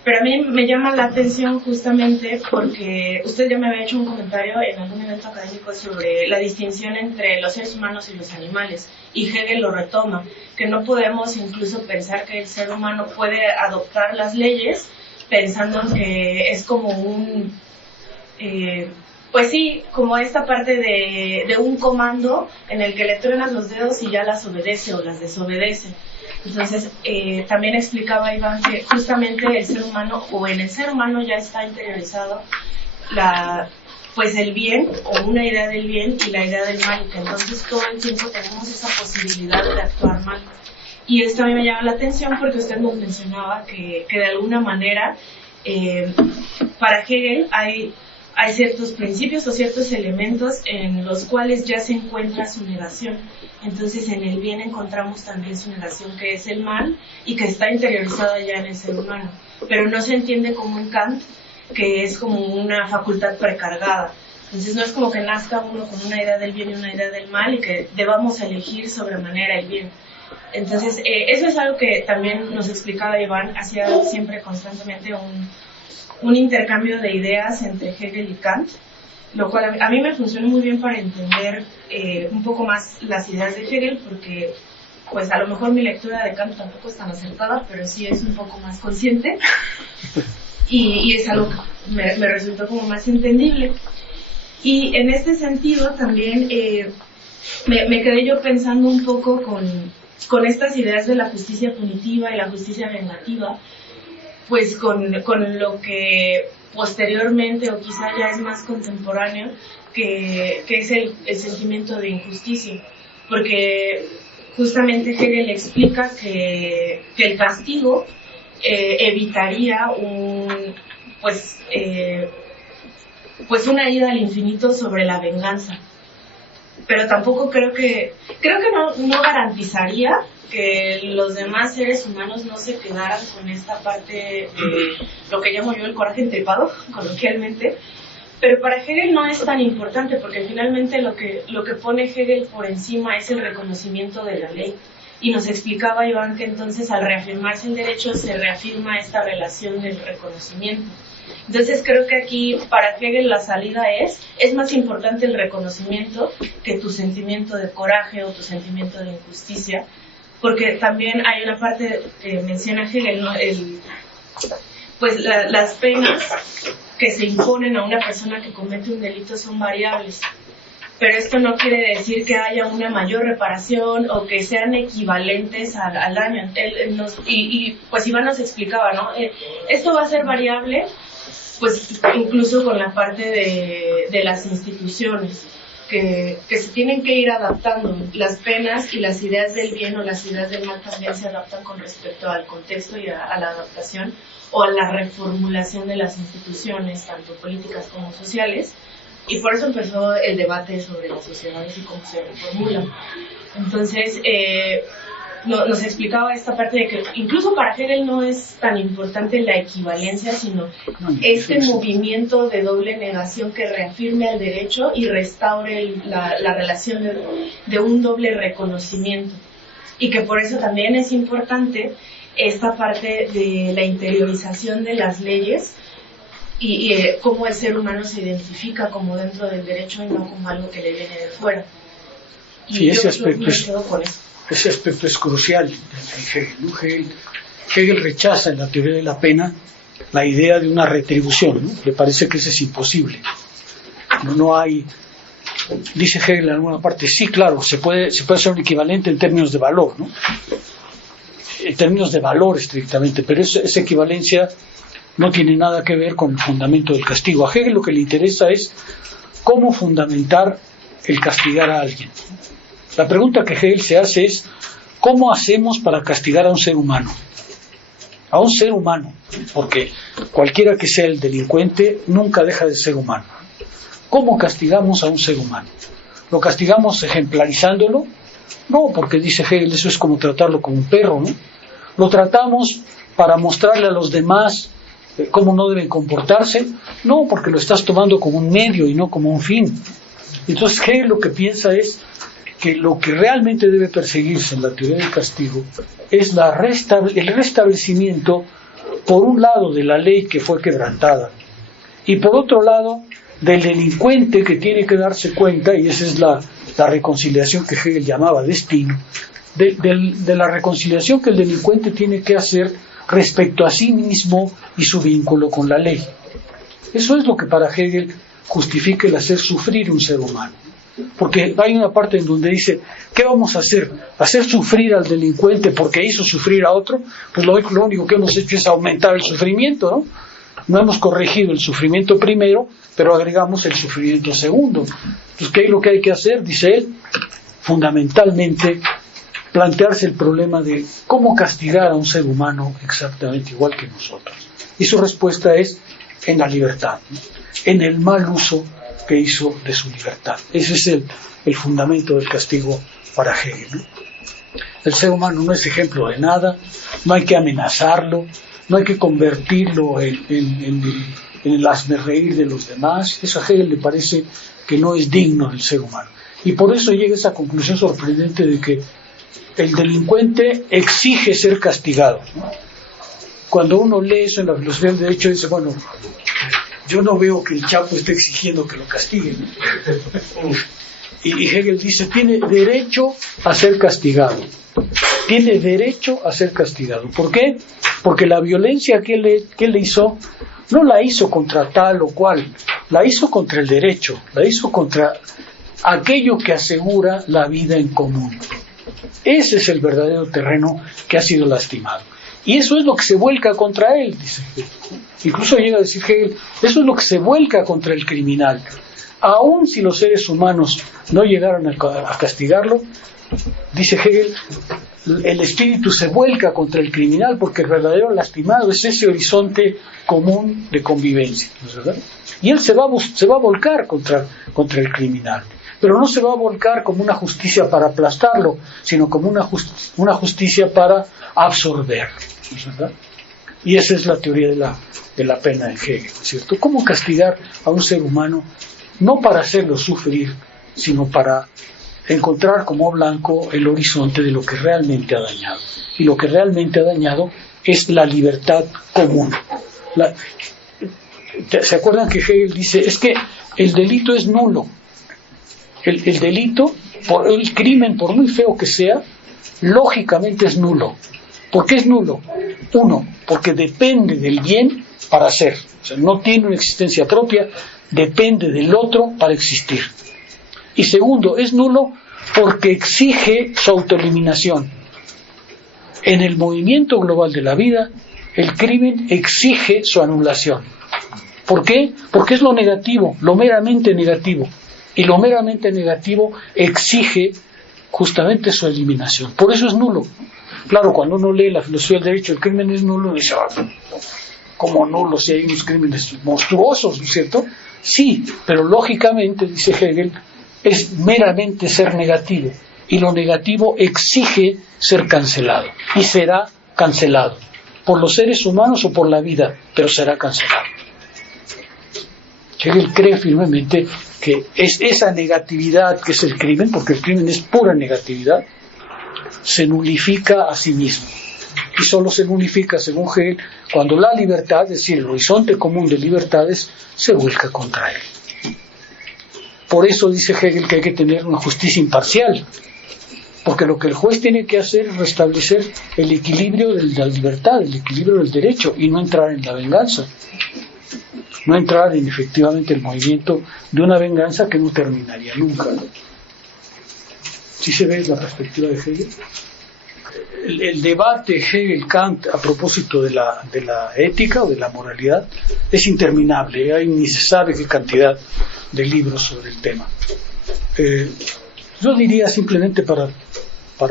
Pero a mí me llama la atención justamente porque usted ya me había hecho un comentario en algún evento académico sobre la distinción entre los seres humanos y los animales, y Hegel lo retoma, que no podemos incluso pensar que el ser humano puede adoptar las leyes pensando que es como pues sí, como esta parte de un comando en el que le truenas los dedos y ya las obedece o las desobedece. Entonces, también explicaba Iván que justamente el ser humano, o en el ser humano ya está interiorizado pues el bien, o una idea del bien y la idea del mal, que entonces todo el tiempo tenemos esa posibilidad de actuar mal. Y esto a mí me llama la atención porque usted nos mencionaba que de alguna manera, para Hegel hay ciertos principios o ciertos elementos en los cuales ya se encuentra su negación. Entonces en el bien encontramos también su negación, que es el mal y que está interiorizada ya en el ser humano, pero no se entiende como en Kant, que es como una facultad precargada. Entonces no es como que nazca uno con una idea del bien y una idea del mal y que debamos elegir sobremanera el bien. Entonces eso es algo que también nos explicaba Iván, hacía siempre constantemente un intercambio de ideas entre Hegel y Kant, lo cual a mí me funcionó muy bien para entender un poco más las ideas de Hegel, porque pues a lo mejor mi lectura de Kant tampoco es tan acertada, pero sí es un poco más consciente y es algo que me resultó como más entendible. Y en este sentido también me quedé yo pensando un poco con estas ideas de la justicia punitiva y la justicia vengativa, pues con lo que posteriormente o quizá ya es más contemporáneo, que es el sentimiento de injusticia, porque justamente Hegel explica que el castigo evitaría pues una ida al infinito sobre la venganza, pero tampoco creo que no garantizaría que los demás seres humanos no se quedaran con esta parte de lo que llamo yo el coraje entripado, coloquialmente, pero para Hegel no es tan importante, porque finalmente lo que pone Hegel por encima es el reconocimiento de la ley. Y nos explicaba Iván que entonces al reafirmarse el derecho se reafirma esta relación del reconocimiento. Entonces creo que aquí para Hegel la salida es más importante el reconocimiento que tu sentimiento de coraje o tu sentimiento de injusticia, porque también hay una parte que menciona Hegel, ¿no? Pues las penas que se imponen a una persona que comete un delito son variables, pero esto no quiere decir que haya una mayor reparación o que sean equivalentes al daño. Pues Iván nos explicaba, ¿no? Esto va a ser variable, pues incluso con la parte de las instituciones, que se tienen que ir adaptando. Las penas y las ideas del bien o las ideas del mal también se adaptan con respecto al contexto y a la adaptación o a la reformulación de las instituciones, tanto políticas como sociales. Y por eso empezó el debate sobre las sociedades y cómo se reformulan. Entonces, nos explicaba esta parte de que incluso para Hegel no es tan importante la equivalencia, sino este movimiento de doble negación que reafirme al derecho y restaure la relación de un doble reconocimiento. Y que por eso también es importante esta parte de la interiorización de las leyes y cómo el ser humano se identifica como dentro del derecho y no como algo que le viene de fuera. Y sí, ese aspecto es crucial en Hegel. Hegel rechaza en la teoría de la pena la idea de una retribución, ¿no? Le parece que eso es imposible. No hay, dice Hegel en alguna parte, sí, claro, se puede hacer un equivalente en términos de valor, ¿no? En términos de valor estrictamente, pero esa equivalencia no tiene nada que ver con el fundamento del castigo. A Hegel lo que le interesa es cómo fundamentar el castigar a alguien. La pregunta que Hegel se hace es, ¿cómo hacemos para castigar a un ser humano? A un ser humano, porque cualquiera que sea el delincuente nunca deja de ser humano. ¿Cómo castigamos a un ser humano? ¿Lo castigamos ejemplarizándolo? No, porque dice Hegel, eso es como tratarlo como un perro, ¿no? Lo tratamos para mostrarle a los demás cómo no deben comportarse. No, porque lo estás tomando como un medio y no como un fin. Entonces Hegel lo que piensa es que lo que realmente debe perseguirse en la teoría del castigo es el restablecimiento, por un lado, de la ley que fue quebrantada, y por otro lado, del delincuente que tiene que darse cuenta, y esa es la reconciliación que Hegel llamaba destino, de la reconciliación que el delincuente tiene que hacer respecto a sí mismo y su vínculo con la ley. Eso es lo que para Hegel justifica el hacer sufrir un ser humano. Porque hay una parte en donde dice, ¿qué vamos a hacer? ¿Hacer sufrir al delincuente porque hizo sufrir a otro? Pues lo único que hemos hecho es aumentar el sufrimiento, ¿no? No hemos corregido el sufrimiento primero, pero agregamos el sufrimiento segundo. Entonces, ¿qué es lo que hay que hacer? Dice él, fundamentalmente, plantearse el problema de cómo castigar a un ser humano exactamente igual que nosotros. Y su respuesta es en la libertad, ¿no? En el mal uso que hizo de su libertad. Ese es el fundamento del castigo para Hegel, ¿no? El ser humano no es ejemplo de nada, no hay que amenazarlo, no hay que convertirlo en el hazmerreír de los demás. Eso a Hegel le parece que no es digno del ser humano. Y por eso llega a esa conclusión sorprendente de que el delincuente exige ser castigado, ¿no? Cuando uno lee eso en la filosofía del derecho, dice, bueno, yo no veo que el Chapo esté exigiendo que lo castiguen. Y Hegel dice, tiene derecho a ser castigado. Tiene derecho a ser castigado. ¿Por qué? Porque la violencia que él hizo, no la hizo contra tal o cual, la hizo contra el derecho, la hizo contra aquello que asegura la vida en común. Ese es el verdadero terreno que ha sido lastimado. Y eso es lo que se vuelca contra él, dice Hegel. Incluso llega a decir Hegel, eso es lo que se vuelca contra el criminal. Aun si los seres humanos no llegaron a castigarlo, dice Hegel, el espíritu se vuelca contra el criminal porque el verdadero lastimado es ese horizonte común de convivencia, ¿no es verdad? Y él se va a volcar contra el criminal. Pero no se va a volcar como una justicia para aplastarlo, sino como una justicia para absorberlo, ¿no es verdad? Y esa es la teoría de la pena en Hegel, ¿cierto? ¿Cómo castigar a un ser humano? No para hacerlo sufrir, sino para encontrar como blanco el horizonte de lo que realmente ha dañado. Y lo que realmente ha dañado es la libertad común. ¿Se acuerdan que Hegel dice, es que el delito es nulo? El delito, el crimen, por muy feo que sea, lógicamente es nulo. ¿Por qué es nulo? Uno, porque depende del bien para ser. O sea, no tiene una existencia propia, depende del otro para existir. Y segundo, es nulo porque exige su autoeliminación. En el movimiento global de la vida, el crimen exige su anulación. ¿Por qué? Porque es lo negativo, lo meramente negativo. Y lo meramente negativo exige justamente su eliminación. Por eso es nulo. Claro, cuando uno lee la filosofía del derecho, el crimen es nulo, dice, ¿cómo nulo si hay unos crímenes monstruosos, ¿no es cierto? Sí, pero lógicamente, dice Hegel, es meramente ser negativo. Y lo negativo exige ser cancelado. Y será cancelado. Por los seres humanos o por la vida, pero será cancelado. Hegel cree firmemente que es esa negatividad que es el crimen, porque el crimen es pura negatividad, se nulifica a sí mismo. Y solo se nulifica, según Hegel, cuando la libertad, es decir, el horizonte común de libertades, se vuelca contra él. Por eso dice Hegel que hay que tener una justicia imparcial, porque lo que el juez tiene que hacer es restablecer el equilibrio de la libertad, el equilibrio del derecho, y no entrar en la venganza. No entrar en efectivamente el movimiento de una venganza que no terminaría nunca. ¿Sí se ve la perspectiva de Hegel? El debate Hegel-Kant a propósito de la ética o de la moralidad es interminable. Hay ni se sabe qué cantidad de libros sobre el tema. Yo diría simplemente para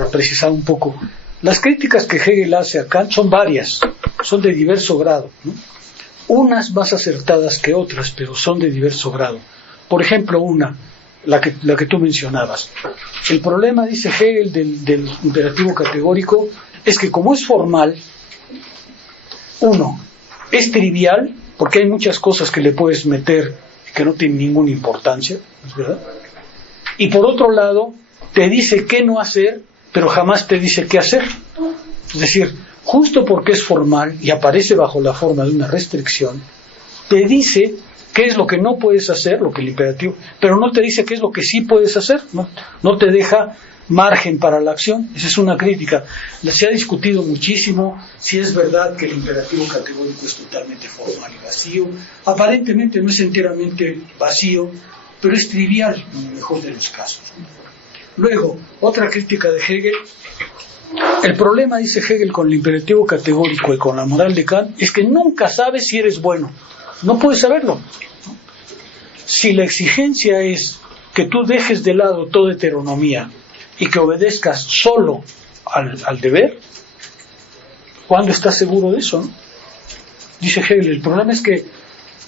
precisar un poco, las críticas que Hegel hace a Kant son varias, son de diverso grado, ¿no? Unas más acertadas que otras, pero son de diverso grado. Por ejemplo, la que tú mencionabas. El problema, dice Hegel, del imperativo categórico es que como es formal, es trivial, porque hay muchas cosas que le puedes meter que no tienen ninguna importancia, ¿es verdad? Y por otro lado, te dice qué no hacer, pero jamás te dice qué hacer. Es decir, justo porque es formal y aparece bajo la forma de una restricción, te dice qué es lo que no puedes hacer, lo que el imperativo, pero no te dice qué es lo que sí puedes hacer, no te deja margen para la acción. Esa es una crítica. Se ha discutido muchísimo si es verdad que el imperativo categórico es totalmente formal y vacío. Aparentemente no es enteramente vacío, pero es trivial en el mejor de los casos. Luego, otra crítica de Hegel. El problema, dice Hegel, con el imperativo categórico y con la moral de Kant es que nunca sabes si eres bueno. No puedes saberlo. Si la exigencia es que tú dejes de lado toda heteronomía y que obedezcas solo al deber, ¿cuándo estás seguro de eso, no? Dice Hegel, el problema es que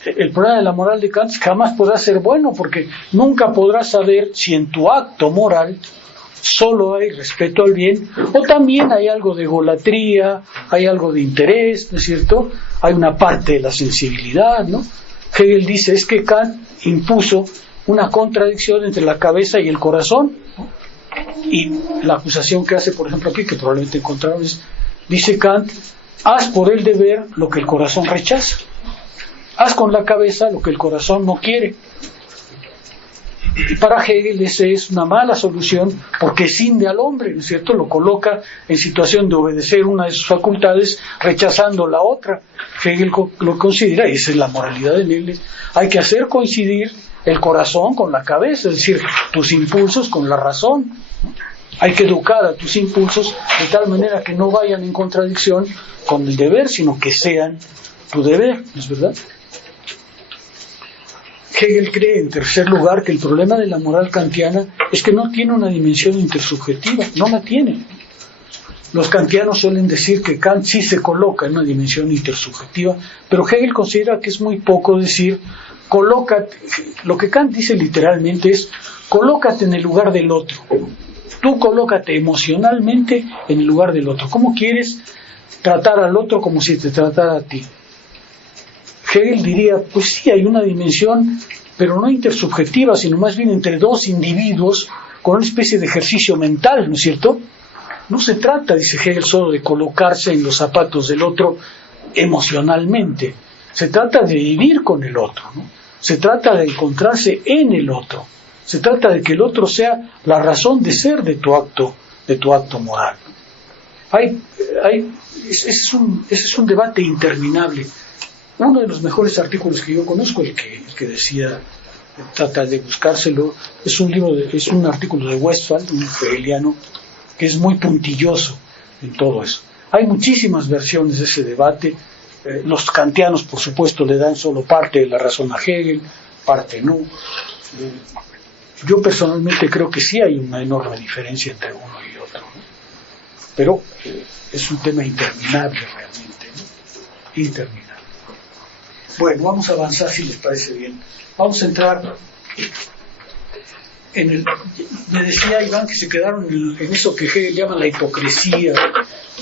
el problema de la moral de Kant es que jamás podrás ser bueno, porque nunca podrás saber si en tu acto moral solo hay respeto al bien, o también hay algo de egolatría, hay algo de interés, ¿no es cierto? Hay una parte de la sensibilidad, ¿no? Hegel dice, es que Kant impuso una contradicción entre la cabeza y el corazón, ¿no? Y la acusación que hace, por ejemplo, aquí, que probablemente encontraron, dice Kant, haz por el deber lo que el corazón rechaza, haz con la cabeza lo que el corazón no quiere. Y para Hegel esa es una mala solución porque cinde al hombre, ¿no es cierto? Lo coloca en situación de obedecer una de sus facultades rechazando la otra. Hegel lo considera, y esa es la moralidad de Hegel, hay que hacer coincidir el corazón con la cabeza, es decir, tus impulsos con la razón. Hay que educar a tus impulsos de tal manera que no vayan en contradicción con el deber, sino que sean tu deber, ¿no es verdad? Hegel cree, en tercer lugar, que el problema de la moral kantiana es que no tiene una dimensión intersubjetiva, no la tiene. Los kantianos suelen decir que Kant sí se coloca en una dimensión intersubjetiva, pero Hegel considera que es muy poco decir, colócate. Lo que Kant dice literalmente es, colócate en el lugar del otro. Tú colócate emocionalmente en el lugar del otro. ¿Cómo quieres tratar al otro como si te tratara a ti? Hegel diría, pues sí, hay una dimensión, pero no intersubjetiva, sino más bien entre dos individuos con una especie de ejercicio mental, ¿no es cierto? No se trata, dice Hegel, solo de colocarse en los zapatos del otro emocionalmente. Se trata de vivir con el otro, ¿no? Se trata de encontrarse en el otro. Se trata de que el otro sea la razón de ser de tu acto de tu acto moral. Ese es un debate interminable. Uno de los mejores artículos que yo conozco, el que decía, trata de buscárselo, es un artículo de Westphal, un hegeliano, que es muy puntilloso en todo eso. Hay muchísimas versiones de ese debate. Los kantianos, por supuesto, le dan solo parte de la razón a Hegel, parte no. Yo personalmente creo que sí hay una enorme diferencia entre uno y otro, ¿no? Pero es un tema interminable realmente, ¿no? Interminable. Bueno, vamos a avanzar si les parece bien. Vamos a entrar me decía Iván que se quedaron en eso que Hegel llama la hipocresía,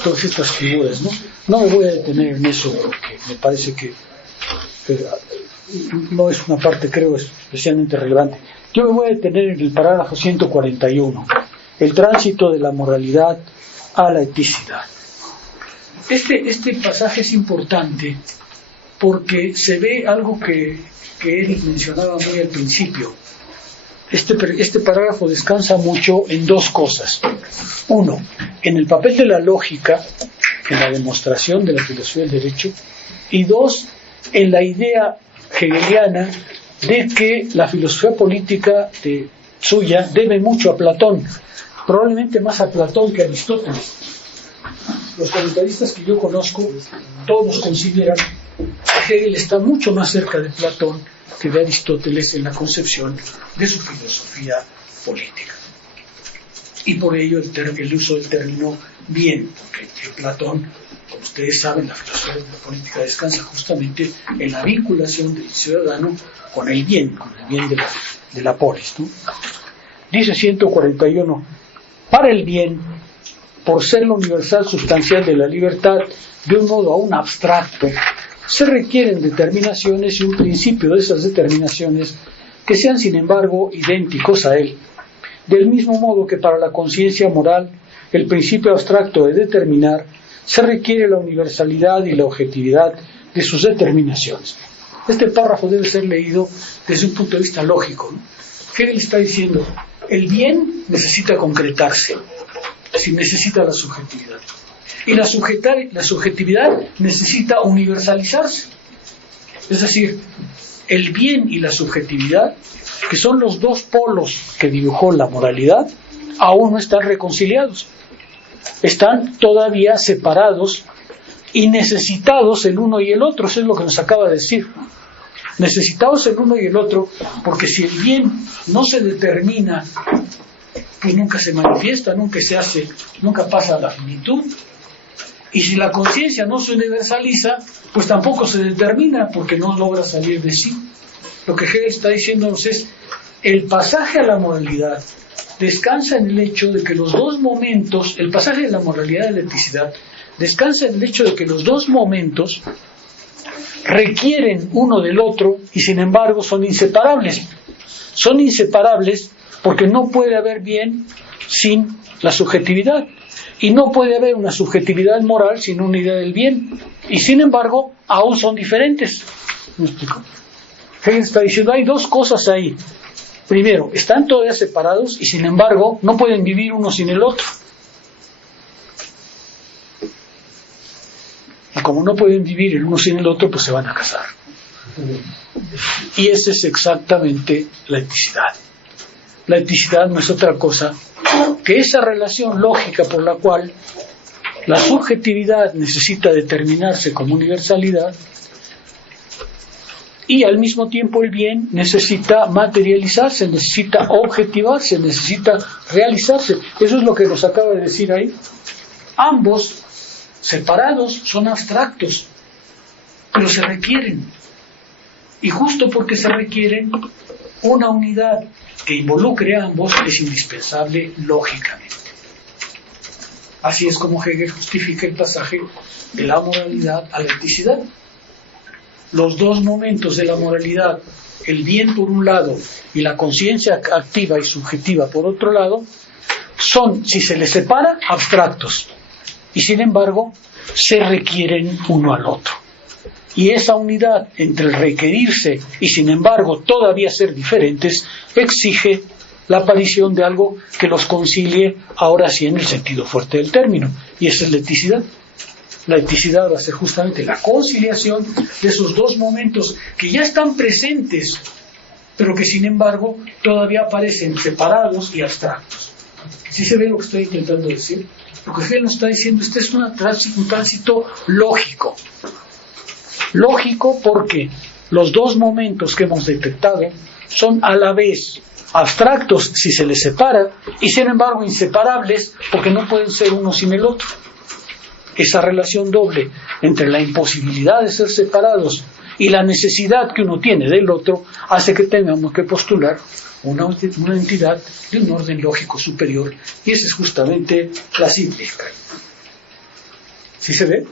todas estas figuras, ¿no? No me voy a detener en eso porque me parece que no es una parte, creo, especialmente relevante. Yo me voy a detener en el parágrafo 141, el tránsito de la moralidad a la eticidad. Este pasaje es importante porque se ve algo que él mencionaba muy al principio. Este parágrafo descansa mucho en dos cosas. Uno, en el papel de la lógica, en la demostración de la filosofía del derecho. Y dos, en la idea hegeliana de que la filosofía política suya debe mucho a Platón, probablemente más a Platón que a Aristóteles. Los comentaristas que yo conozco, todos consideran que Hegel está mucho más cerca de Platón que de Aristóteles en la concepción de su filosofía política. Y por ello el uso del término bien, porque Platón, como ustedes saben, la filosofía política descansa justamente en la vinculación del ciudadano con el bien de la polis, ¿no? Dice 141, para el bien, por ser la universal sustancial de la libertad, de un modo aún abstracto, se requieren determinaciones y un principio de esas determinaciones que sean, sin embargo, idénticos a él. Del mismo modo que para la conciencia moral, el principio abstracto de determinar, se requiere la universalidad y la objetividad de sus determinaciones. Este párrafo debe ser leído desde un punto de vista lógico, ¿no? Hegel está diciendo, el bien necesita concretarse, si necesita la subjetividad. Y la subjetividad necesita universalizarse. Es decir, el bien y la subjetividad, que son los dos polos que dibujó la moralidad, aún no están reconciliados. Están todavía separados y necesitados el uno y el otro. Eso es lo que nos acaba de decir. Necesitados el uno y el otro, porque si el bien no se determina, pues nunca se manifiesta, nunca pasa a la finitud. Y si la conciencia no se universaliza, pues tampoco se determina, porque no logra salir de sí. Lo que Hegel está diciéndonos es, el pasaje a la moralidad descansa en el hecho de que los dos momentos, el pasaje de la moralidad y la eticidad, descansa en el hecho de que los dos momentos requieren uno del otro y sin embargo son inseparables. Son inseparables porque no puede haber bien sin la subjetividad. Y no puede haber una subjetividad moral sin una idea del bien. Y sin embargo, aún son diferentes. ¿Me explico? Hegel está diciendo, hay dos cosas ahí. Primero, están todavía separados y sin embargo no pueden vivir uno sin el otro. Y como no pueden vivir el uno sin el otro, pues se van a casar. Y esa es exactamente la eticidad. La eticidad no es otra cosa que esa relación lógica por la cual la subjetividad necesita determinarse como universalidad y al mismo tiempo el bien necesita materializarse, necesita objetivarse, necesita realizarse. Eso es lo que nos acaba de decir ahí. Ambos, separados, son abstractos, pero se requieren. Y justo porque se requieren, una unidad que involucre a ambos es indispensable lógicamente. Así es como Hegel justifica el pasaje de la moralidad a la eticidad. Los dos momentos de la moralidad, el bien por un lado y la conciencia activa y subjetiva por otro lado, son, si se les separa, abstractos. Y sin embargo, se requieren uno al otro. Y esa unidad entre el requerirse y sin embargo todavía ser diferentes exige la aparición de algo que los concilie, ahora sí en el sentido fuerte del término, y esa es la eticidad. La eticidad va a ser justamente la conciliación de esos dos momentos que ya están presentes, pero que sin embargo todavía aparecen separados y abstractos. ¿Sí se ve lo que estoy intentando decir? Lo que Hegel nos está diciendo, este es un tránsito lógico. Lógico porque los dos momentos que hemos detectado son a la vez abstractos si se les separa, y sin embargo inseparables porque no pueden ser uno sin el otro. Esa relación doble entre la imposibilidad de ser separados y la necesidad que uno tiene del otro hace que tengamos que postular una entidad de un orden lógico superior, y esa es justamente la Sittlichkeit. ¿Sí se ve?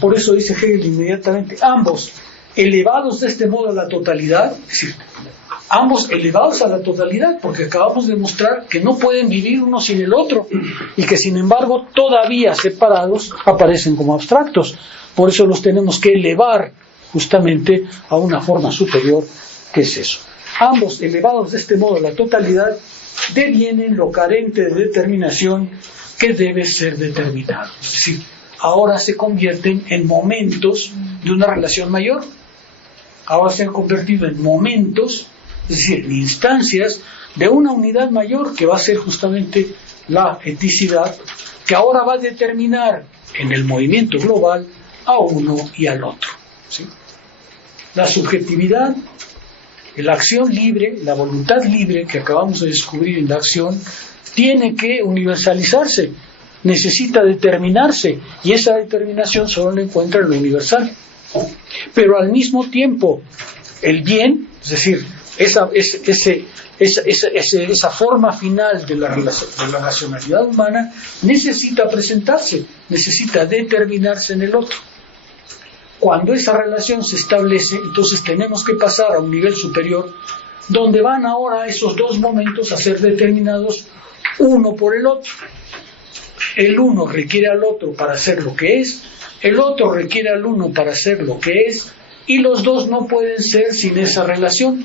Por eso dice Hegel inmediatamente, ambos elevados de este modo a la totalidad, es decir, ambos elevados a la totalidad, porque acabamos de mostrar que no pueden vivir uno sin el otro, y que sin embargo todavía separados aparecen como abstractos. Por eso los tenemos que elevar justamente a una forma superior, que es eso. Ambos elevados de este modo a la totalidad devienen lo carente de determinación que debe ser determinado. Es decir, ahora se convierten en momentos de una relación mayor. Ahora se han convertido en momentos, es decir, en instancias de una unidad mayor que va a ser justamente la eticidad, que ahora va a determinar en el movimiento global a uno y al otro. ¿Sí? La subjetividad, la acción libre, la voluntad libre que acabamos de descubrir en la acción, tiene que universalizarse, necesita determinarse, y esa determinación solo la encuentra en lo universal. Pero al mismo tiempo, el bien, es decir, esa forma final de la racionalidad humana, necesita presentarse, necesita determinarse en el otro. Cuando esa relación se establece, entonces tenemos que pasar a un nivel superior, donde van ahora esos dos momentos a ser determinados uno por el otro. El uno requiere al otro para ser lo que es, el otro requiere al uno para ser lo que es, y los dos no pueden ser sin esa relación.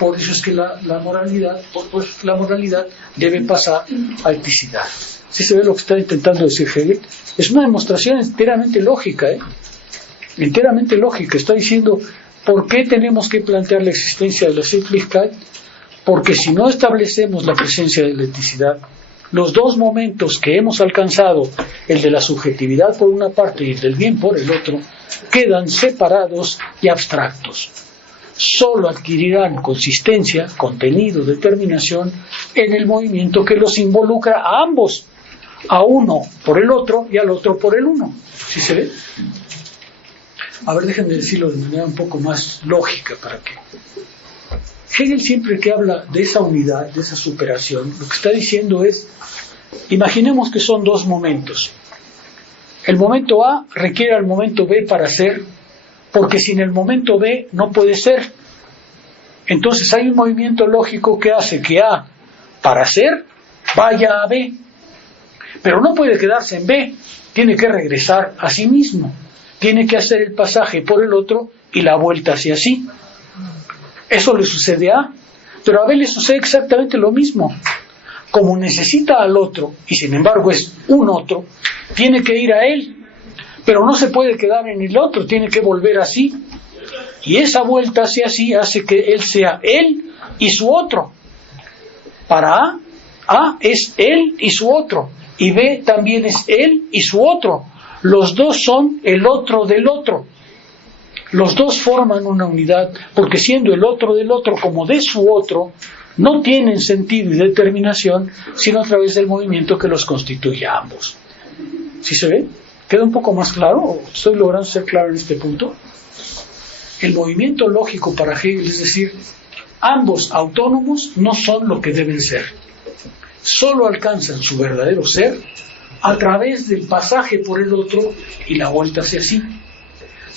Por eso es que la moralidad debe pasar a eticidad. ¿Sí se ve lo que está intentando decir Hegel? Es una demostración enteramente lógica, enteramente lógica. Está diciendo, ¿por qué tenemos que plantear la existencia de la Sittlichkeit? Porque si no establecemos la presencia de la eticidad, los dos momentos que hemos alcanzado, el de la subjetividad por una parte y el del bien por el otro, quedan separados y abstractos. Solo adquirirán consistencia, contenido, determinación en el movimiento que los involucra a ambos, a uno por el otro y al otro por el uno. ¿Sí se ve? A ver, déjenme decirlo de manera un poco más lógica para que... Hegel siempre que habla de esa unidad, de esa superación, lo que está diciendo es, imaginemos que son dos momentos. El momento A requiere al momento B para ser, porque sin el momento B no puede ser. Entonces hay un movimiento lógico que hace que A, para ser, vaya a B. Pero no puede quedarse en B, tiene que regresar a sí mismo. Tiene que hacer el pasaje por el otro y la vuelta hacia sí. Eso le sucede a A, pero a B le sucede exactamente lo mismo. Como necesita al otro, y sin embargo es un otro, tiene que ir a él, pero no se puede quedar en el otro, tiene que volver así. Y esa vuelta hacia sí hace que él sea él y su otro. Para A es él y su otro, y B también es él y su otro. Los dos son el otro del otro. Los dos forman una unidad, porque siendo el otro del otro como de su otro, no tienen sentido y determinación, sino a través del movimiento que los constituye a ambos. ¿Sí se ve? ¿Queda un poco más claro? ¿Estoy logrando ser claro en este punto? El movimiento lógico para Hegel, es decir, ambos autónomos no son lo que deben ser. Solo alcanzan su verdadero ser a través del pasaje por el otro y la vuelta hacia sí.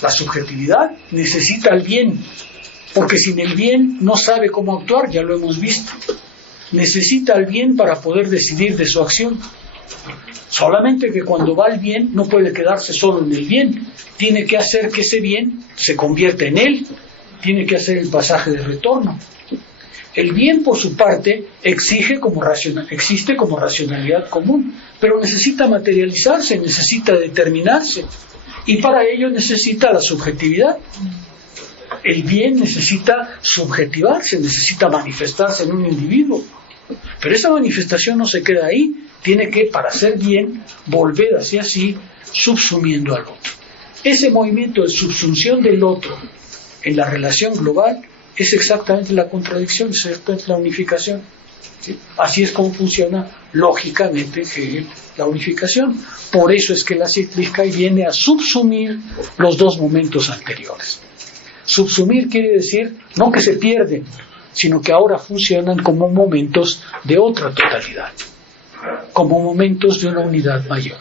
La subjetividad necesita el bien, porque sin el bien no sabe cómo actuar, ya lo hemos visto. Necesita el bien para poder decidir de su acción. Solamente que cuando va el bien no puede quedarse solo en el bien, tiene que hacer que ese bien se convierta en él, tiene que hacer el pasaje de retorno. El bien, por su parte, existe como racionalidad común, pero necesita materializarse, necesita determinarse, y para ello necesita la subjetividad. El bien necesita subjetivarse, necesita manifestarse en un individuo, pero esa manifestación no se queda ahí, tiene que, para ser bien, volver hacia sí, subsumiendo al otro. Ese movimiento de subsunción del otro en la relación global es exactamente la contradicción, es exactamente la unificación. ¿Sí? Así es como funciona lógicamente la unificación. Por eso es que la Sittlichkeit viene a subsumir los dos momentos anteriores. Subsumir quiere decir no que se pierden, sino que ahora funcionan como momentos de otra totalidad, como momentos de una unidad mayor.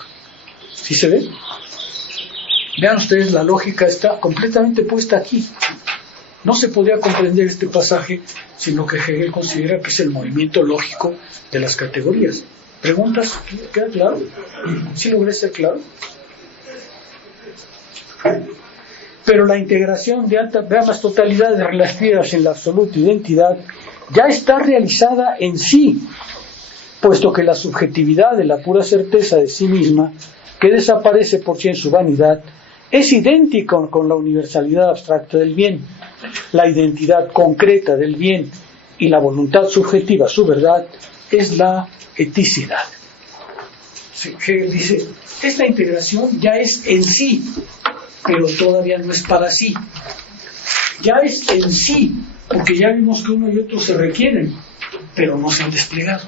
¿Sí se ve? Vean ustedes, la lógica está completamente puesta aquí. No se podría comprender este pasaje sino que Hegel considera que es el movimiento lógico de las categorías. ¿Preguntas? ¿Queda claro? ¿Sí logra ser claro? Pero la integración de ambas totalidades relativas en la absoluta identidad ya está realizada en sí, puesto que la subjetividad de la pura certeza de sí misma, que desaparece por sí en su vanidad, es idéntica con la universalidad abstracta del bien. La identidad concreta del bien y la voluntad subjetiva, su verdad, es la eticidad. Hegel dice, esta integración ya es en sí, pero todavía no es para sí. Ya es en sí, porque ya vimos que uno y otro se requieren, pero no se han desplegado,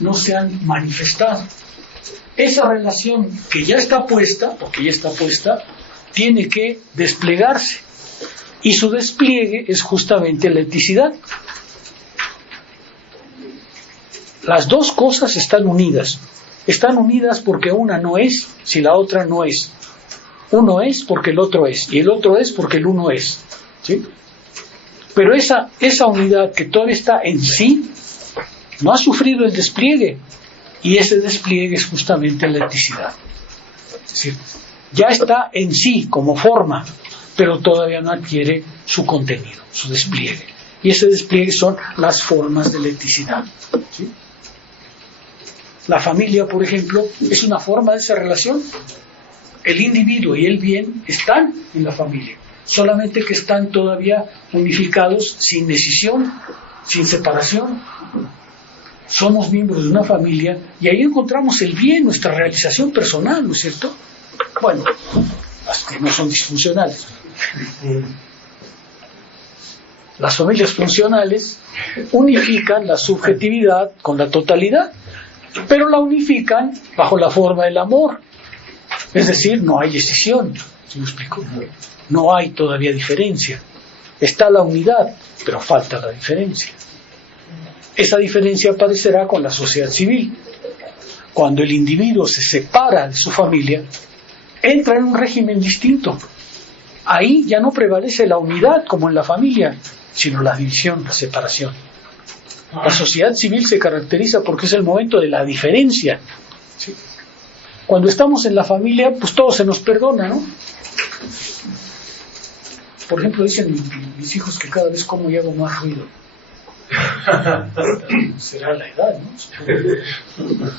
no se han manifestado. Esa relación que ya está puesta, porque ya está puesta, tiene que desplegarse. Y su despliegue es justamente la eticidad. Las dos cosas están unidas. Están unidas porque una no es si la otra no es. Uno es porque el otro es, y el otro es porque el uno es. ¿Sí? Pero esa unidad que todavía está en sí, no ha sufrido el despliegue. Y ese despliegue es justamente la eticidad. Es decir, ya está en sí como forma, pero todavía no adquiere su contenido, su despliegue. Y ese despliegue son las formas de la eticidad. ¿Sí? La familia, por ejemplo, es una forma de esa relación. El individuo y el bien están en la familia, solamente que están todavía unificados sin decisión, sin separación. Somos miembros de una familia y ahí encontramos el bien, nuestra realización personal, ¿no es cierto? Bueno, las que no son disfuncionales. Las familias funcionales unifican la subjetividad con la totalidad, pero la unifican bajo la forma del amor. Es decir, no hay decisión. ¿Sí me explico? No hay todavía diferencia. Está la unidad, pero falta la diferencia. Esa diferencia aparecerá con la sociedad civil. Cuando el individuo se separa de su familia, entra en un régimen distinto. Ahí ya no prevalece la unidad como en la familia, sino la división, la separación. La sociedad civil se caracteriza porque es el momento de la diferencia. ¿Sí? Cuando estamos en la familia, pues todo se nos perdona, ¿no? Por ejemplo, dicen mis hijos que cada vez como y hago más ruido. Será la edad, ¿no?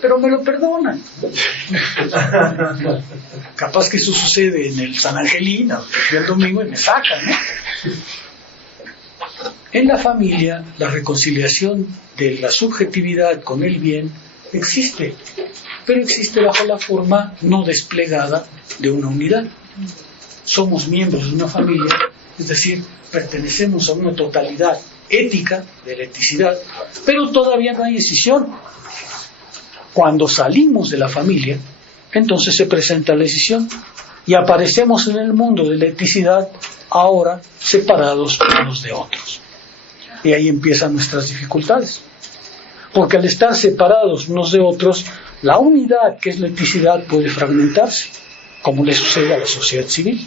Pero me lo perdonan. Capaz que eso sucede en el San Angelín, el domingo, y me sacan, ¿no? En la familia, la reconciliación de la subjetividad con el bien existe, pero existe bajo la forma no desplegada de una unidad. Somos miembros de una familia, es decir, pertenecemos a una totalidad ética, de la eticidad, pero todavía no hay decisión. Cuando salimos de la familia, entonces se presenta la decisión y aparecemos en el mundo de la eticidad, ahora separados unos de otros. Y ahí empiezan nuestras dificultades. Porque al estar separados unos de otros, la unidad que es la eticidad puede fragmentarse, como le sucede a la sociedad civil.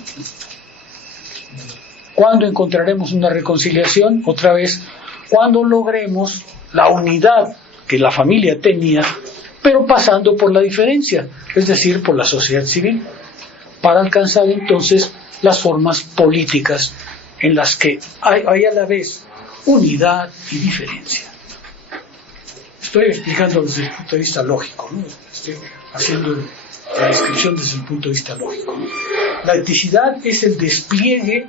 ¿Cuándo encontraremos una reconciliación? Otra vez, cuando logremos la unidad que la familia tenía, pero pasando por la diferencia, es decir, por la sociedad civil, para alcanzar entonces las formas políticas en las que hay a la vez unidad y diferencia. Estoy explicando desde el punto de vista lógico, ¿no? Estoy haciendo la descripción desde el punto de vista lógico. La eticidad es el despliegue,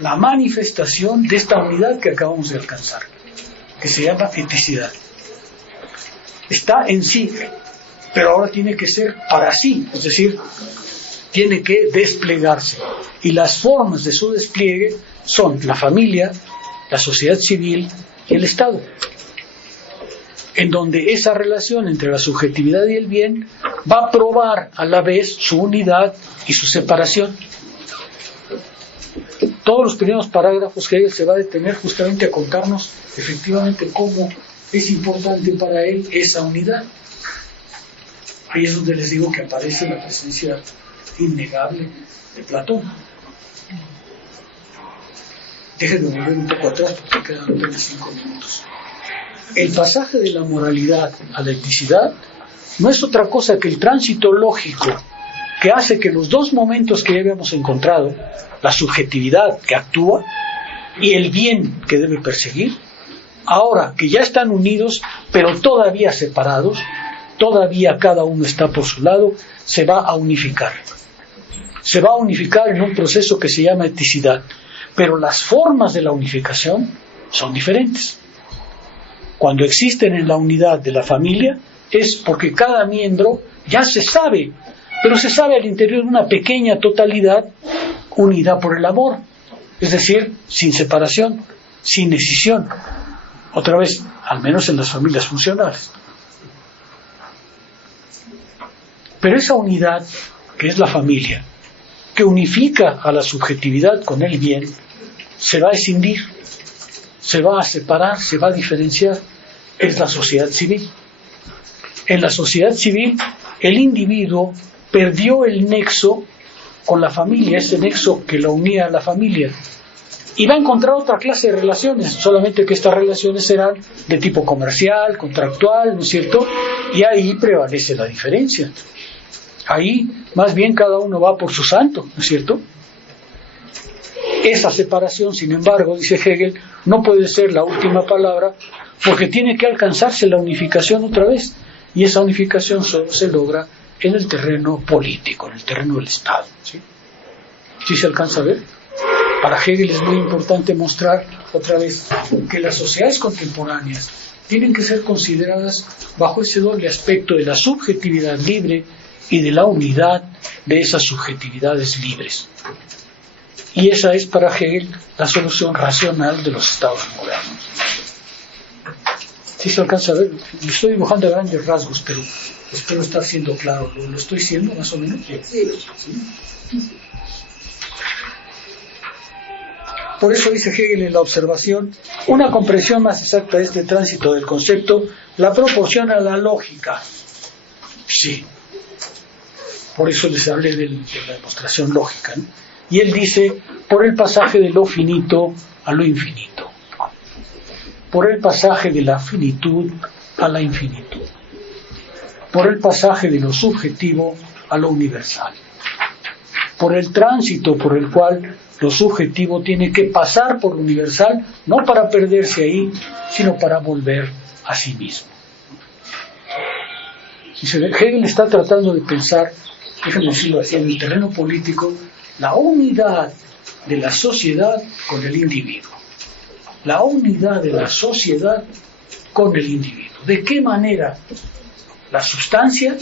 la manifestación de esta unidad que acabamos de alcanzar, que se llama eticidad. Está en sí, pero ahora tiene que ser para sí, es decir, tiene que desplegarse. Y las formas de su despliegue son la familia, la sociedad civil y el Estado, en donde esa relación entre la subjetividad y el bien va a probar a la vez su unidad y su separación. Todos los primeros parágrafos Hegel se va a detener justamente a contarnos efectivamente cómo es importante para él esa unidad. Ahí es donde les digo que aparece la presencia innegable de Platón. Déjenme volver un poco atrás porque quedan apenas 5 minutos. El pasaje de la moralidad a la eticidad no es otra cosa que el tránsito lógico que hace que los dos momentos que ya habíamos encontrado, la subjetividad que actúa y el bien que debe perseguir, ahora que ya están unidos pero todavía separados, todavía cada uno está por su lado, se va a unificar. Se va a unificar en un proceso que se llama eticidad, pero las formas de la unificación son diferentes. Cuando existen en la unidad de la familia es porque cada miembro ya se sabe, pero se sabe al interior de una pequeña totalidad unida por el amor, es decir, sin separación, sin escisión. Otra vez, al menos en las familias funcionales. Pero esa unidad, que es la familia, que unifica a la subjetividad con el bien, se va a escindir, se va a separar, se va a diferenciar, es la sociedad civil. En la sociedad civil, el individuo perdió el nexo con la familia, ese nexo que lo unía a la familia, y va a encontrar otra clase de relaciones, solamente que estas relaciones serán de tipo comercial, contractual, ¿no es cierto? Y ahí prevalece la diferencia. Ahí, más bien, cada uno va por su santo, ¿no es cierto? Esa separación, sin embargo, dice Hegel, no puede ser la última palabra, porque tiene que alcanzarse la unificación otra vez, y esa unificación solo se logra en el terreno político, en el terreno del Estado. ¿Sí? ¿Sí se alcanza a ver? Para Hegel es muy importante mostrar otra vez que las sociedades contemporáneas tienen que ser consideradas bajo ese doble aspecto de la subjetividad libre y de la unidad de esas subjetividades libres. Y esa es para Hegel la solución racional de los estados modernos. ¿Sí se alcanza a ver? Lo estoy dibujando a grandes rasgos, pero espero estar siendo claro. ¿Lo estoy siendo más o menos? Sí. Por eso dice Hegel en la observación, una comprensión más exacta de este tránsito del concepto la proporciona la lógica. Sí. Por eso les hablé de la demostración lógica, ¿no? Y él dice, por el pasaje de lo finito a lo infinito. Por el pasaje de la finitud a la infinitud. Por el pasaje de lo subjetivo a lo universal. Por el tránsito por el cual lo subjetivo tiene que pasar por lo universal, no para perderse ahí, sino para volver a sí mismo. Hegel está tratando de pensar, déjenme decirlo así, en el terreno político, la unidad de la sociedad con el individuo. La unidad de la sociedad con el individuo. ¿De qué manera la sustancia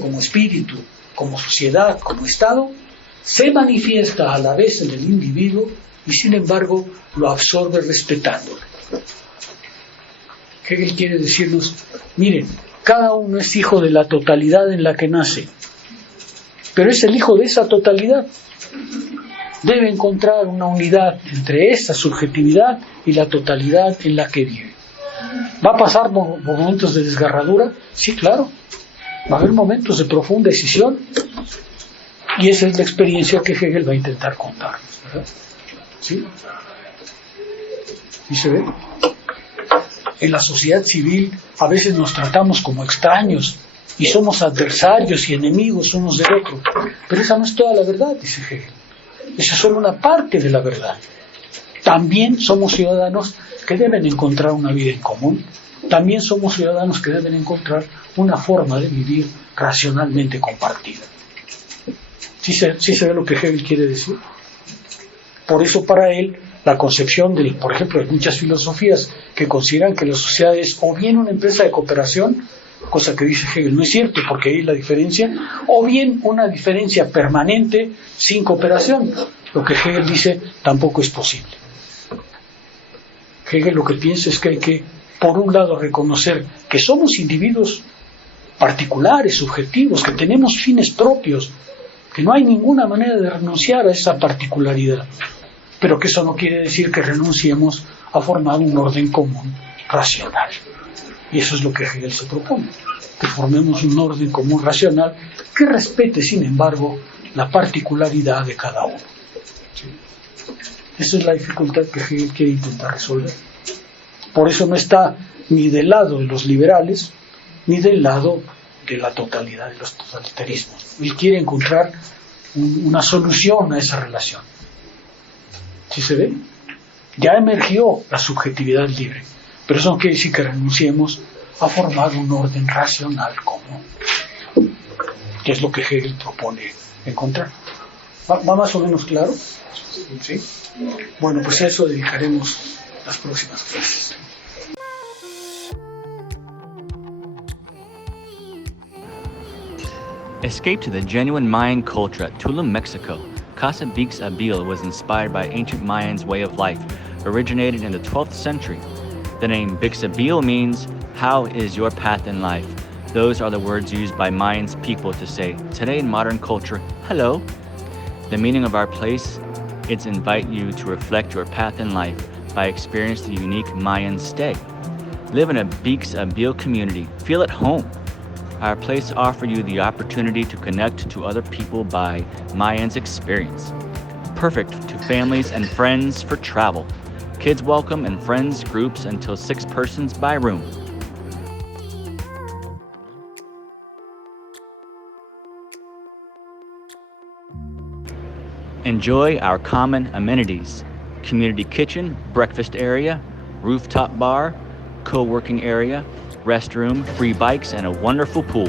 como espíritu, como sociedad, como Estado, se manifiesta a la vez en el individuo y sin embargo lo absorbe respetándolo? Hegel quiere decirnos, miren, cada uno es hijo de la totalidad en la que nace, pero es el hijo de esa totalidad. Debe encontrar una unidad entre esa subjetividad y la totalidad en la que vive. ¿Va a pasar por momentos de desgarradura? Sí, claro. Va a haber momentos de profunda decisión. Y esa es la experiencia que Hegel va a intentar contarnos, ¿verdad? ¿Sí? ¿Y se ve? En la sociedad civil a veces nos tratamos como extraños y somos adversarios y enemigos unos del otro. Pero esa no es toda la verdad, dice Hegel. Esa es solo una parte de la verdad. También somos ciudadanos que deben encontrar una vida en común. También somos ciudadanos que deben encontrar una forma de vivir racionalmente compartida. ¿Sí se ve lo que Hegel quiere decir? Por eso para él la concepción por ejemplo, de muchas filosofías que consideran que la sociedad es o bien una empresa de cooperación, cosa que dice Hegel no es cierto, porque ahí la diferencia, o bien una diferencia permanente sin cooperación. Lo que Hegel dice tampoco es posible. Hegel lo que piensa es que hay que, por un lado, reconocer que somos individuos particulares, subjetivos, que tenemos fines propios, que no hay ninguna manera de renunciar a esa particularidad, pero que eso no quiere decir que renunciemos a formar un orden común racional. Y eso es lo que Hegel se propone, que formemos un orden común racional que respete, sin embargo, la particularidad de cada uno. ¿Sí? Esa es la dificultad que Hegel quiere intentar resolver. Por eso no está ni del lado de los liberales, ni del lado de la totalidad de los totalitarismos. Él quiere encontrar una solución a esa relación. ¿Sí se ve? Ya emergió la subjetividad libre, pero eso no quiere decir que renunciemos a formar un orden racional común, que es lo que Hegel propone encontrar. ¿Va más o menos claro? ¿Sí? Bueno, pues a eso dedicaremos las próximas clases. Escape to the genuine Mayan culture at Tulum, Mexico. Casa Bix Abil was inspired by ancient Mayans' way of life, originated in the 12th century. The name Bixabil means, how is your path in life? Those are the words used by Mayans people to say, today in modern culture, hello. The meaning of our place, it's invite you to reflect your path in life by experiencing the unique Mayan stay. Live in a Bix Abil community, feel at home. Our place offers you the opportunity to connect to other people by Mayans experience. Perfect to families and friends for travel. Kids welcome and friends groups until 6 persons by room. Enjoy our common amenities: community kitchen, breakfast area, rooftop bar, co-working area, restroom, free bikes, and a wonderful pool.